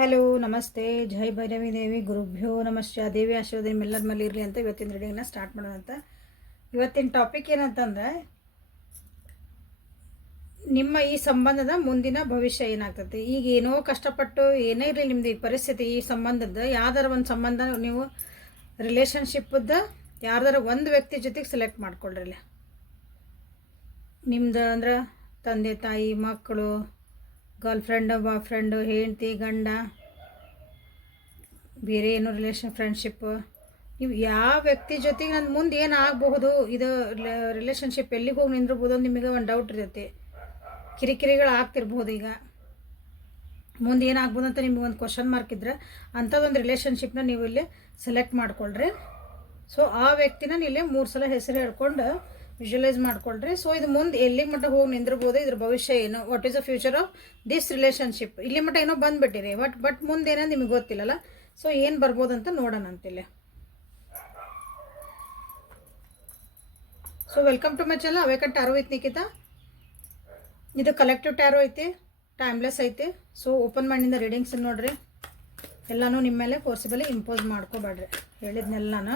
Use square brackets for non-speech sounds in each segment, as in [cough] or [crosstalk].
Hello, ನಮಸ್ತೆ. ಜೈ ಭೈರವಿ ದೇವಿ. ಗುರುಭ್ಯೋ ನಮಸ್ತೆ. ದೇವಿ ಆಶೀರ್ವಾದ ನಿಮ್ಮೆಲ್ಲರ ಮೇಲೆ ಇರಲಿ ಅಂತ ಇವತ್ತಿನ ರೀಡಿಂಗ್ನ ಸ್ಟಾರ್ಟ್ ಮಾಡೋಣ ಅಂತ. ಇವತ್ತಿನ ಟಾಪಿಕ್ ಏನಂತಂದ್ರೆ, ನಿಮ್ಮ ಈ ಸಂಬಂಧದ ಮುಂದಿನ ಭವಿಷ್ಯ ಏನಾಗ್ತದೆ? ಈಗ ಏನೋ ಕಷ್ಟಪಟ್ಟು ಏನೇ ಇರಲಿ ನಿಮ್ಮದು ಈ ಪರಿಸ್ಥಿತಿ, ಈ ಸಂಬಂಧದ ಯಾವ್ದಾರ ಒಂದು ಸಂಬಂಧ ನೀವು ರಿಲೇಷನ್ಶಿಪ್ಪದ ಯಾರ್ದಾರ ಒಂದು ವ್ಯಕ್ತಿ ಜೊತೆಗೆ ಸೆಲೆಕ್ಟ್ ಮಾಡ್ಕೊಳ್ರಿ ನಿಮ್ದು ಅಂದ್ರೆ ತಂದೆ, ತಾಯಿ, ಮಕ್ಕಳು ಗರ್ಲ್ ಫ್ರೆಂಡು ಬಾಯ್ ಫ್ರೆಂಡು ಹೆಂಡತಿ, ಗಂಡ, ಬೇರೆ ಏನು ರಿಲೇಷನ್ ಫ್ರೆಂಡ್ಶಿಪ್ಪು ನೀವು ಯಾವ ವ್ಯಕ್ತಿ ಜೊತೆಗೆ ನನ್ನ ಮುಂದೆ ಏನು ಆಗಬಹುದು, ಇದು ರಿಲೇಷನ್ಶಿಪ್ ಎಲ್ಲಿಗೆ ಹೋಗಿ ನಿಂದಿರ್ಬೋದು ನಿಮಗೆ ಒಂದು ಡೌಟ್ ಇರ್ತೈತಿ. ಕಿರಿಕಿರಿಗಳು ಆಗ್ತಿರ್ಬೋದು ಈಗ. ಮುಂದೆ ಏನಾಗ್ಬೋದು ಅಂತ ನಿಮಗೆ ಒಂದು ಕ್ವಶನ್ ಮಾರ್ಕ್ ಇದ್ರೆ ಅಂಥದ್ದೊಂದು ರಿಲೇಷನ್ಶಿಪ್ನ ನೀವು ಇಲ್ಲಿ ಸೆಲೆಕ್ಟ್ ಮಾಡಿಕೊಳ್ಳ್ರಿ ಸೊ ಆ ವ್ಯಕ್ತಿನ ನೀವೇ ಮೂರು ಸಲ ಹೆಸರು ಹೇಳ್ಕೊಂಡು ವಿಜುವಲೈಸ್ ಮಾಡ್ಕೊಳ್ರಿ. ಸೊ ಇದು ಮುಂದೆ ಎಲ್ಲಿ ಮಟ್ಟ ಹೋಗಿ ನಿಂದಿರ್ಬೋದು, ಇದ್ರ ಭವಿಷ್ಯ ಏನು what is the future of this relationship ಇಲ್ಲಿ ಮಟ್ಟ ಏನೋ ಬಂದ್ಬಿಟ್ಟಿರಿ ಬಟ್ ಬಟ್ ಮುಂದೆ ಏನೋ ನಿಮಗೆ ಗೊತ್ತಿಲ್ಲಲ್ಲ. ಸೊ ಏನು ಬರ್ಬೋದು ಅಂತ ನೋಡೋಣ ಅಂತಿಲ್ಲ. So welcome to my channel awaken tarot ಐತಿ ನಿಖಿತಾ ಇದು ಕಲೆಕ್ಟಿವ್ ಟ್ಯಾರೋ ಐತಿ ಟೈಮ್ಲೆಸ್ ಐತಿ. ಸೊ ಓಪನ್ ಮಾಡಿಂದ ರೀಡಿಂಗ್ಸ್ ನೋಡ್ರಿ. ಎಲ್ಲನೂ ನಿಮ್ಮ ಮೇಲೆ ಫೋರ್ಸಿಬಲಿ ಇಂಪೋಸ್ ಮಾಡ್ಕೋಬೇಡ್ರಿ. ಹೇಳಿದ್ನೆಲ್ಲನ.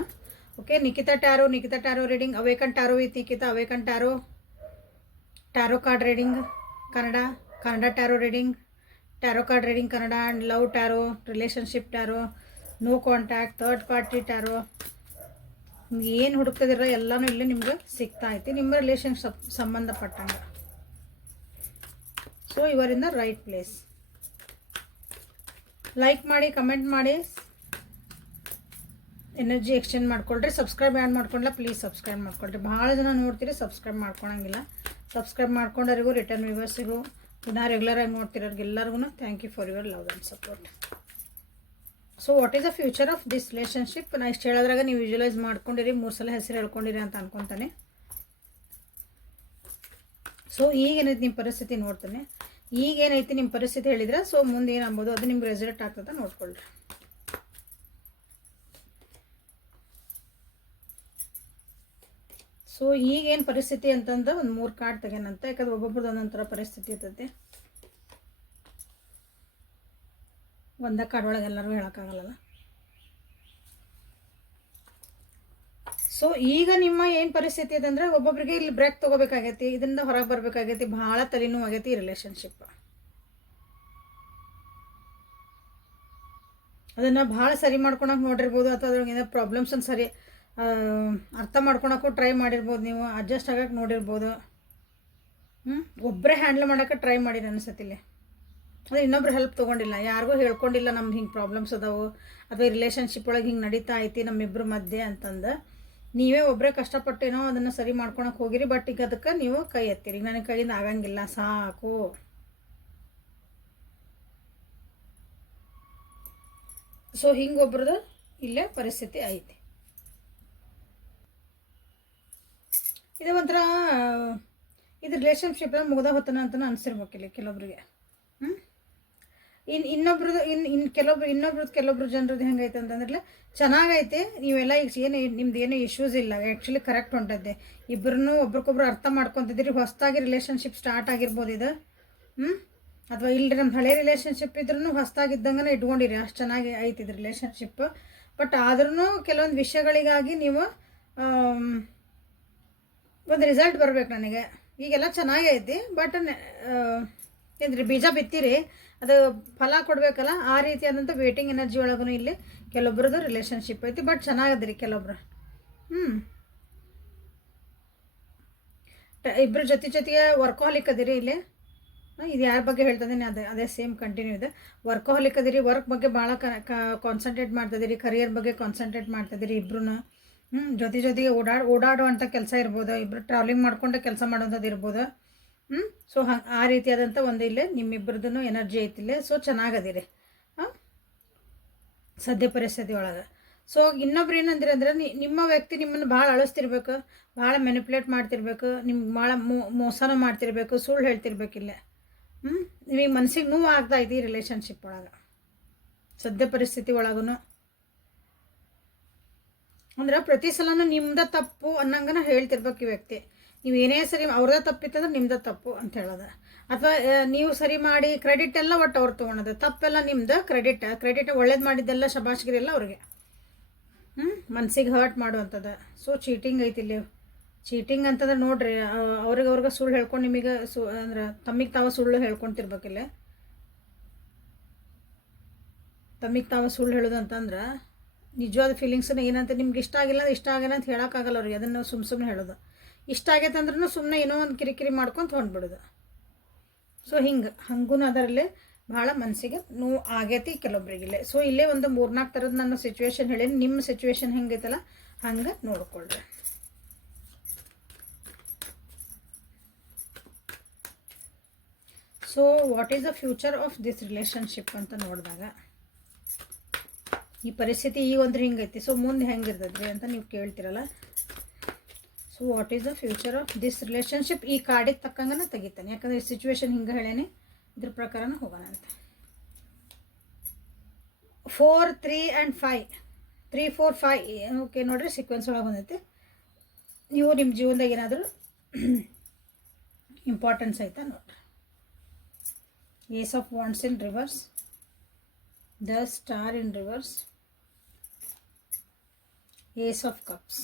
Okay Nikhita tarot Nikhita tarot reading awaken tarot ಐತಿ Nikhita awaken tarot tarot card reading Kannada Kannada tarot reading tarot card reading Kannada and love tarot relationship tarot no contact third party tarot ಏನು ಹುಡುಕ್ತಿದಿರೋ ಎಲ್ಲನೂ ಇಲ್ಲಿ ನಿಮ್ಗೆ ಸಿಗ್ತಾ ಐತಿ. ನಿಮ್ಮ relationship ಸಂಬಂಧಪಟ್ಟಂಗೆ. ಸೊ ಇವರಿಂದ ರೈಟ್ ಪ್ಲೇಸ್ ಲೈಕ್ ಮಾಡಿ ಕಮೆಂಟ್ ಮಾಡಿ. ಎನರ್ಜಿ ಎಕ್ಸ್ಚೇಂಜ್ ಮಾಡ್ಕೊಳ್ರಿ. ಸಬ್ಸ್ಕ್ರೈಬ್ ಆ್ಯಡ್ ಮಾಡ್ಕೊಂಡ್ಲ ಪ್ಲೀಸ್ ಸಬ್ಸ್ಕ್ರೈಬ್ ಮಾಡ್ಕೊಳ್ರಿ. ಭಾಳ ಜನ ನೋಡ್ತೀರಿ ಸಬ್ಸ್ಕ್ರೈಬ್ ಮಾಡ್ಕೊಳಂಗಿಲ್ಲ. ಸಬ್ಸ್ಕ್ರೈಬ್ ಮಾಡ್ಕೊಂಡರಿಗೂ ರಿಟರ್ನ್ ವ್ಯೂವರ್ಸಿಗೂ ಆಗಿ ರೆಗ್ಯುಲರಾಗಿ ನೋಡ್ತಿರೋರಿಗೆಲ್ಲರಿಗೂ thank you for your love and support so what is the future of this relationship ನಾ ಇಷ್ಟು ಹೇಳೋದ್ರಾಗ ನೀವು ವಿಜುವಲೈಸ್ ಮಾಡ್ಕೊಂಡಿರಿ, ಮೂರು ಸಲ ಹೆಸರು ಹೇಳ್ಕೊಂಡಿರಿ ಅಂತ ಅನ್ಕೊತಾನೆ. ಸೊ ಈಗೇನೈತಿ ನಿಮ್ಮ ಪರಿಸ್ಥಿತಿ ನೋಡ್ತಾನೆ. ಈಗೇನೈತಿ ನಿಮ್ಮ ಪರಿಸ್ಥಿತಿ ಹೇಳಿದ್ರೆ ಸೊ ಮುಂದೆ ಏನಾಗ್ಬೋದು ಅದು ನಿಮ್ಗೆ ರೆಸಲ್ಟ್ ಆಗ್ತದೆ ನೋಡ್ಕೊಳ್ರಿ. ಸೊ ಈಗೇನು ಪರಿಸ್ಥಿತಿ ಅಂತಂದ್ರೆ ಒಂದು ಮೂರು ಕಾರ್ಡ್ ತೆಗ್ಯಾನಂತ ಯಾಕಂದ್ರೆ ಒಬ್ಬೊಬ್ರದ್ದು ಥರ ಪರಿಸ್ಥಿತಿ ಇರ್ತೈತಿ. ಒಂದ ಕಾರ್ಡ್ ಒಳಗೆ ಎಲ್ಲರೂ ಹೇಳೋಕ್ಕಾಗಲ್ಲ ಸೊ ಈಗ ನಿಮ್ಮ ಏನು ಪರಿಸ್ಥಿತಿ ಇದೆ ಅಂದ್ರೆ ಒಬ್ಬೊಬ್ರಿಗೆ ಇಲ್ಲಿ ಬ್ರೇಕ್ ತೊಗೋಬೇಕಾಗೈತಿ, ಇದರಿಂದ ಹೊರಗೆ ಬರಬೇಕಾಗೈತಿ, ಭಾಳ ತಲೆನೂ ಆಗೈತಿ ಈ ರಿಲೇಷನ್ಶಿಪ್ ಅದನ್ನು ಭಾಳ ಸರಿ ಮಾಡ್ಕೊಳಕ್ಕೆ ನೋಡಿರ್ಬೋದು, ಅಥವಾ ಅದ್ರೊಳಗೆ ಏನೋ ಪ್ರಾಬ್ಲಮ್ಸ್ ಅನ್ನು ಸರಿ ಅರ್ಥ ಮಾಡ್ಕೊಳಕ್ಕೂ ಟ್ರೈ ಮಾಡಿರ್ಬೋದು ನೀವು ಅಡ್ಜಸ್ಟ್ ಆಗೋಕ್ಕೆ ನೋಡಿರ್ಬೋದು. ಹ್ಞೂ ಒಬ್ಬರೇ ಹ್ಯಾಂಡಲ್ ಮಾಡೋಕ್ಕೆ ಟ್ರೈ ಮಾಡಿರಿ ಅನಿಸತ್ತಿಲ್ಲಿ. ಅದೇ ಇನ್ನೊಬ್ರು ಹೆಲ್ಪ್ ತೊಗೊಂಡಿಲ್ಲ, ಯಾರಿಗೂ ಹೇಳ್ಕೊಂಡಿಲ್ಲ ನಮ್ದು ಹಿಂಗೆ ಪ್ರಾಬ್ಲಮ್ಸ್ ಅದಾವು, ಅಥವಾ ರಿಲೇಷನ್ಶಿಪ್ ಒಳಗೆ ಹಿಂಗೆ ನಡೀತಾ ಐತಿ ನಮ್ಮಿಬ್ಬರ ಮಧ್ಯೆ ಅಂತಂದು. ನೀವೇ ಒಬ್ಬರೇ ಕಷ್ಟಪಟ್ಟೇನೋ ಅದನ್ನು ಸರಿ ಮಾಡ್ಕೊಳಕ್ಕೆ ಹೋಗಿರಿ ಬಟ್ ಈಗ ಅದಕ್ಕೆ ನೀವು ಕೈ ಎತ್ತಿರಿ. ನನಗೆ ಕೈಯಿಂದ ಆಗಂಗಿಲ್ಲ, ಸಾಕು. ಸೊ ಹಿಂಗೆ ಒಬ್ರದು ಇಲ್ಲೇ ಪರಿಸ್ಥಿತಿ ಐತಿ. ಇದು ಒಂಥರ, ಇದು ರಿಲೇಷನ್ಶಿಪ್ ಮುಗ್ದ ಹೊತ್ತನ ಅಂತ ಅನಿಸಿರ್ಬೇಕು ಇಲ್ಲಿ ಕೆಲವೊಬ್ರಿಗೆ. ಹ್ಞೂ ಇನ್ನು ಇನ್ನೊಬ್ರದ್ದು ಇನ್ನು ಇನ್ನು ಕೆಲವೊಬ್ರು ಇನ್ನೊಬ್ರದ್ದು ಕೆಲವೊಬ್ರು ಜನರದ್ದು ಹೆಂಗೈತೆ ಅಂತಂದ್ರೆ ಚೆನ್ನಾಗೈತೆ, ನೀವೆಲ್ಲ ಈಗ ಏನು ನಿಮ್ದು ಏನೂ ಇಶ್ಯೂಸ್ ಇಲ್ಲ. ಆ್ಯಕ್ಚುಲಿ ಕರೆಕ್ಟ್ ಹೊಂಟದ್ದೆ ಇಬ್ಬರನ್ನೂ ಒಬ್ರಿಗೊಬ್ರು ಅರ್ಥ ಮಾಡ್ಕೊತಿದ್ದೀರಿ, ಹೊಸದಾಗಿ ರಿಲೇಷನ್ಶಿಪ್ ಸ್ಟಾರ್ಟ್ ಆಗಿರ್ಬೋದು ಇದು. ಹ್ಞೂ ಅಥವಾ ಇಲ್ಲರಿ ನಮ್ಮ ಹಳೆ ರಿಲೇಷನ್ಶಿಪ್ ಇದ್ರೂ ಹೊಸದಾಗಿದ್ದಂಗೆ ಇಟ್ಕೊಂಡಿರಿ. ಅಷ್ಟು ಚೆನ್ನಾಗಿ ಐತಿ ಇದು ರಿಲೇಷನ್ಶಿಪ್ ಬಟ್ ಆದ್ರೂ ಕೆಲವೊಂದು ವಿಷಯಗಳಿಗಾಗಿ ನೀವು ಒಂದು ರಿಸಲ್ಟ್ ಬರ್ಬೇಕು ನನಗೆ. ಈಗೆಲ್ಲ ಚೆನ್ನಾಗೇ ಐತಿ ಬಟ್ ಏನ್ರಿ, ಬೀಜ ಬಿತ್ತಿರಿ, ಅದು ಫಲ ಕೊಡಬೇಕಲ್ಲ, ಆ ರೀತಿಯಾದಂಥ ವೇಟಿಂಗ್ ಎನರ್ಜಿ ಒಳಗೂ ಇಲ್ಲಿ ಕೆಲವೊಬ್ರದ್ದು ರಿಲೇಷನ್ಶಿಪ್ ಐತಿ ಬಟ್ ಚೆನ್ನಾಗದ್ರಿ ಕೆಲವೊಬ್ರು. ಹ್ಞೂ ಇಬ್ಬರ ಜೊತೆ ಜೊತೆಗೆ ವರ್ಕೋಹಲಿಕ್ ಅದಿರಿ ಇಲ್ಲಿ. ಇದು ಯಾರ ಬಗ್ಗೆ ಹೇಳ್ತದೇನೆ, ಅದೇ ಅದೇ ಸೇಮ್ ಕಂಟಿನ್ಯೂ ಇದೆ. ವರ್ಕೋಹಲಿಕ್ ಅದಿರಿ ವರ್ಕ್ ಬಗ್ಗೆ ಭಾಳ ಕಾನ್ಸಂಟ್ರೇಟ್ ಮಾಡ್ತದಿರಿ ಕರಿಯರ್ ಬಗ್ಗೆ ಕಾನ್ಸಂಟ್ರೇಟ್ ಮಾಡ್ತದಿರಿ ಇಬ್ರು ಹ್ಞೂ ಜೊತೆ ಜೊತೆಗೆ ಓಡಾಡ್ ಓಡಾಡುವಂಥ ಕೆಲಸ ಇರ್ಬೋದು ಇಬ್ಬರು ಟ್ರಾವೆಲಿಂಗ್ ಮಾಡ್ಕೊಂಡೆ ಕೆಲಸ ಮಾಡೋಂಥದ್ದು ಇರ್ಬೋದು. ಹ್ಞೂ ಸೊ ಹಂಗೆ ಆ ರೀತಿಯಾದಂಥ ಒಂದು ಇಲ್ಲೇ ನಿಮ್ಮಿಬ್ಬರದ್ದು ಎನರ್ಜಿ ಐತಿಲ್ಲೇ ಸೊ ಚೆನ್ನಾಗದಿರಿ. ಹಾಂ? ಸದ್ಯ ಪರಿಸ್ಥಿತಿ ಒಳಗೆ. ಸೊ ಇನ್ನೊಬ್ರು ಏನಂದ್ರೆ ಅಂದ್ರೆ ನಿಮ್ಮ ವ್ಯಕ್ತಿ ನಿಮ್ಮನ್ನು ಭಾಳ ಅಳಿಸ್ತಿರ್ಬೇಕು, ಭಾಳ ಮೆನಿಪ್ಯುಲೇಟ್ ಮಾಡ್ತಿರ್ಬೇಕು ನಿಮ್ಗೆ ಭಾಳ ಮೋಸನೂ ಮಾಡ್ತಿರ್ಬೇಕು, ಸುಳ್ಳು ಹೇಳ್ತಿರ್ಬೇಕು ಇಲ್ಲೇ. ಹ್ಞೂ ನಿಮಗೆ ಮನಸ್ಸಿಗೆ ನೋವು ಆಗ್ತಾ ಇದೆ ಈ ರಿಲೇಷನ್ಶಿಪ್ ಒಳಗೆ. ಸದ್ಯ ಪರಿಸ್ಥಿತಿ ಒಳಗೂ ಅಂದ್ರೆ ಪ್ರತಿ ಸಲನೂ ನಿಮ್ದ ತಪ್ಪು ಅನ್ನಂಗನ ಹೇಳ್ತಿರ್ಬೇಕು ಈ ವ್ಯಕ್ತಿ. ನೀವು ಏನೇ ಸರಿ ಅವ್ರದ ತಪ್ಪಿತ್ತಂದ್ರೆ ನಿಮ್ದ ತಪ್ಪು ಅಂತ ಹೇಳೋದು. ಅಥವಾ ನೀವು ಸರಿ ಮಾಡಿ ಕ್ರೆಡಿಟ್ ಎಲ್ಲ ಒಟ್ಟು ಅವ್ರು ತೊಗೊಳೋದು. ತಪ್ಪೆಲ್ಲ ನಿಮ್ದು ಕ್ರೆಡಿಟ್ ಕ್ರೆಡಿಟ್ ಒಳ್ಳೇದು ಮಾಡಿದ್ದೆಲ್ಲ ಶಬಾಷ್ಗಿರಿ ಎಲ್ಲ ಅವ್ರಿಗೆ. ಹ್ಞೂ ಮನ್ಸಿಗೆ ಹರ್ಟ್ ಮಾಡುವಂಥದ್ದು. ಸೊ ಚೀಟಿಂಗ್ ಐತಿ ಇಲ್ಲಿ. ಚೀಟಿಂಗ್ ಅಂತಂದ್ರೆ ನೋಡ್ರಿ ಅವ್- ಅವ್ರಿಗೆ ಅವ್ರಿಗೆ ಸುಳ್ಳು ಹೇಳ್ಕೊಂಡು ನಿಮಗೆ ಸು, ಅಂದ್ರೆ ತಮ್ಮಿಗೆ ತಾವು ಸುಳ್ಳು ಹೇಳ್ಕೊಂತಿರ್ಬೇಕಿಲ್ಲ. ತಮ್ಮಿಗೆ ತಾವು ಸುಳ್ಳು ಹೇಳೋದು ಅಂತಂದ್ರೆ ನಿಜವಾದ ಫೀಲಿಂಗ್ಸ್ ಏನಂತ ನಿಮ್ಗೆ ಇಷ್ಟ ಆಗಿಲ್ಲ ಅಂದ್ರೆ ಇಷ್ಟ ಆಗಿಲ್ಲ ಅಂತ ಹೇಳೋಕ್ಕಾಗಲ್ಲ ಅವ್ರಿಗೆ. ಅದನ್ನು ಸುಮ್ಮ ಸುಮ್ಮನೆ ಹೇಳೋದು. ಇಷ್ಟ ಆಗೈತೆ ಅಂದ್ರೂ ಸುಮ್ಮನೆ ಏನೋ ಒಂದು ಕಿರಿಕಿರಿ ಮಾಡ್ಕೊಂತ ಹೊಂಟ್ಬಿಡೋದು. ಸೊ ಹಿಂಗೆ ಹಂಗೂ ಅದರಲ್ಲಿ ಭಾಳ ಮನಸ್ಸಿಗೆ ನೋವು ಆಗೈತಿ ಕೆಲವೊಬ್ರಿಗಿಲ್ಲೇ ಸೊ ಇಲ್ಲೇ ಒಂದು ಮೂರ್ನಾಲ್ಕು ಥರದ ನನ್ನ ಸಿಚುವೇಶನ್ ಹೇಳೀನಿ. ನಿಮ್ಮ ಸಿಚುವೇಶನ್ ಹೆಂಗೈತಲ್ಲ, ಹಂಗೆ ನೋಡ್ಕೊಳ್ರಿ. So what is the future of this relationship ಅಂತ ನೋಡಿದಾಗ ಈ ಪರಿಸ್ಥಿತಿ ಈಗ ಒಂದು ಹಿಂಗೈತಿ. ಸೊ ಮುಂದೆ ಹೆಂಗಿರ್ತದ್ರಿ ಅಂತ ನೀವು ಕೇಳ್ತಿರಲ್ಲ. So what is the future of this relationship ಈ ಕಾರ್ಡಿಗೆ ತಕ್ಕಂಗನ ತೆಗಿತಾನೆ. ಯಾಕಂದರೆ ಈ ಸಿಚುವೇಶನ್ ಹಿಂಗೆ ಹೇಳೇನೆ. ಇದ್ರ ಪ್ರಕಾರನ ಹೋಗೋಣ ಅಂತ. Four three and five three four five okay ನೋಡ್ರಿ ಸೀಕ್ವೆನ್ಸ್ ಒಳಗೆ ಬಂದೈತೆ. ನೀವು ನಿಮ್ಮ ಜೀವನದಾಗ ಏನಾದರೂ ಇಂಪಾರ್ಟೆನ್ಸ್ [clears throat] ಐತಾ ನೋಡ್ರಿ. Ace of wands in reverse the star in reverse ace of cups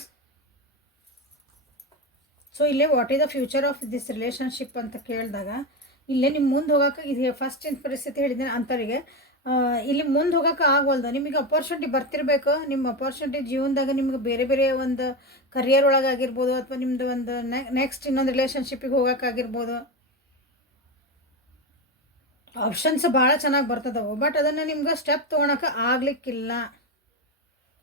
so ಇಲ್ಲೇ what is the future of this relationship ಅಂತ ಕೇಳಿದಾಗ, ಇಲ್ಲೇ ನಿಮ್ಮ ಮುಂದೆ ಹೋಗೋಕೆ ಇದು ಫಸ್ಟ್ ಇನ್ ಪರಿಸ್ಥಿತಿ ಹೇಳಿದ್ದೇನೆ ಅಂಥವ್ರಿಗೆ ಇಲ್ಲಿ ಮುಂದೆ ಹೋಗೋಕೆ ಆಗೋಲ್ದು ನಿಮಗೆ ಅಪರ್ಚುನಿಟಿ ಬರ್ತಿರ್ಬೇಕು. ನಿಮ್ಮ ಅಪರ್ಚುನಿಟಿ ಜೀವನದಾಗ ನಿಮ್ಗೆ ಬೇರೆ ಬೇರೆ ಒಂದು ಕರಿಯರ್ ಒಳಗಾಗಿರ್ಬೋದು ಅಥವಾ ನಿಮ್ಮದು ಒಂದು ನೆಕ್ಸ್ಟ್ ಇನ್ನೊಂದು ರಿಲೇಷನ್ಶಿಪ್ಪಿಗೆ ಹೋಗೋಕ್ಕಾಗಿರ್ಬೋದು ಆಪ್ಷನ್ಸ್ ಭಾಳ ಚೆನ್ನಾಗಿ ಬರ್ತದವು. ಬಟ್ ಅದನ್ನು ನಿಮ್ಗೆ ಸ್ಟೆಪ್ ತೊಗೊಳಕ್ಕೆ ಆಗ್ಲಿಕ್ಕಿಲ್ಲ.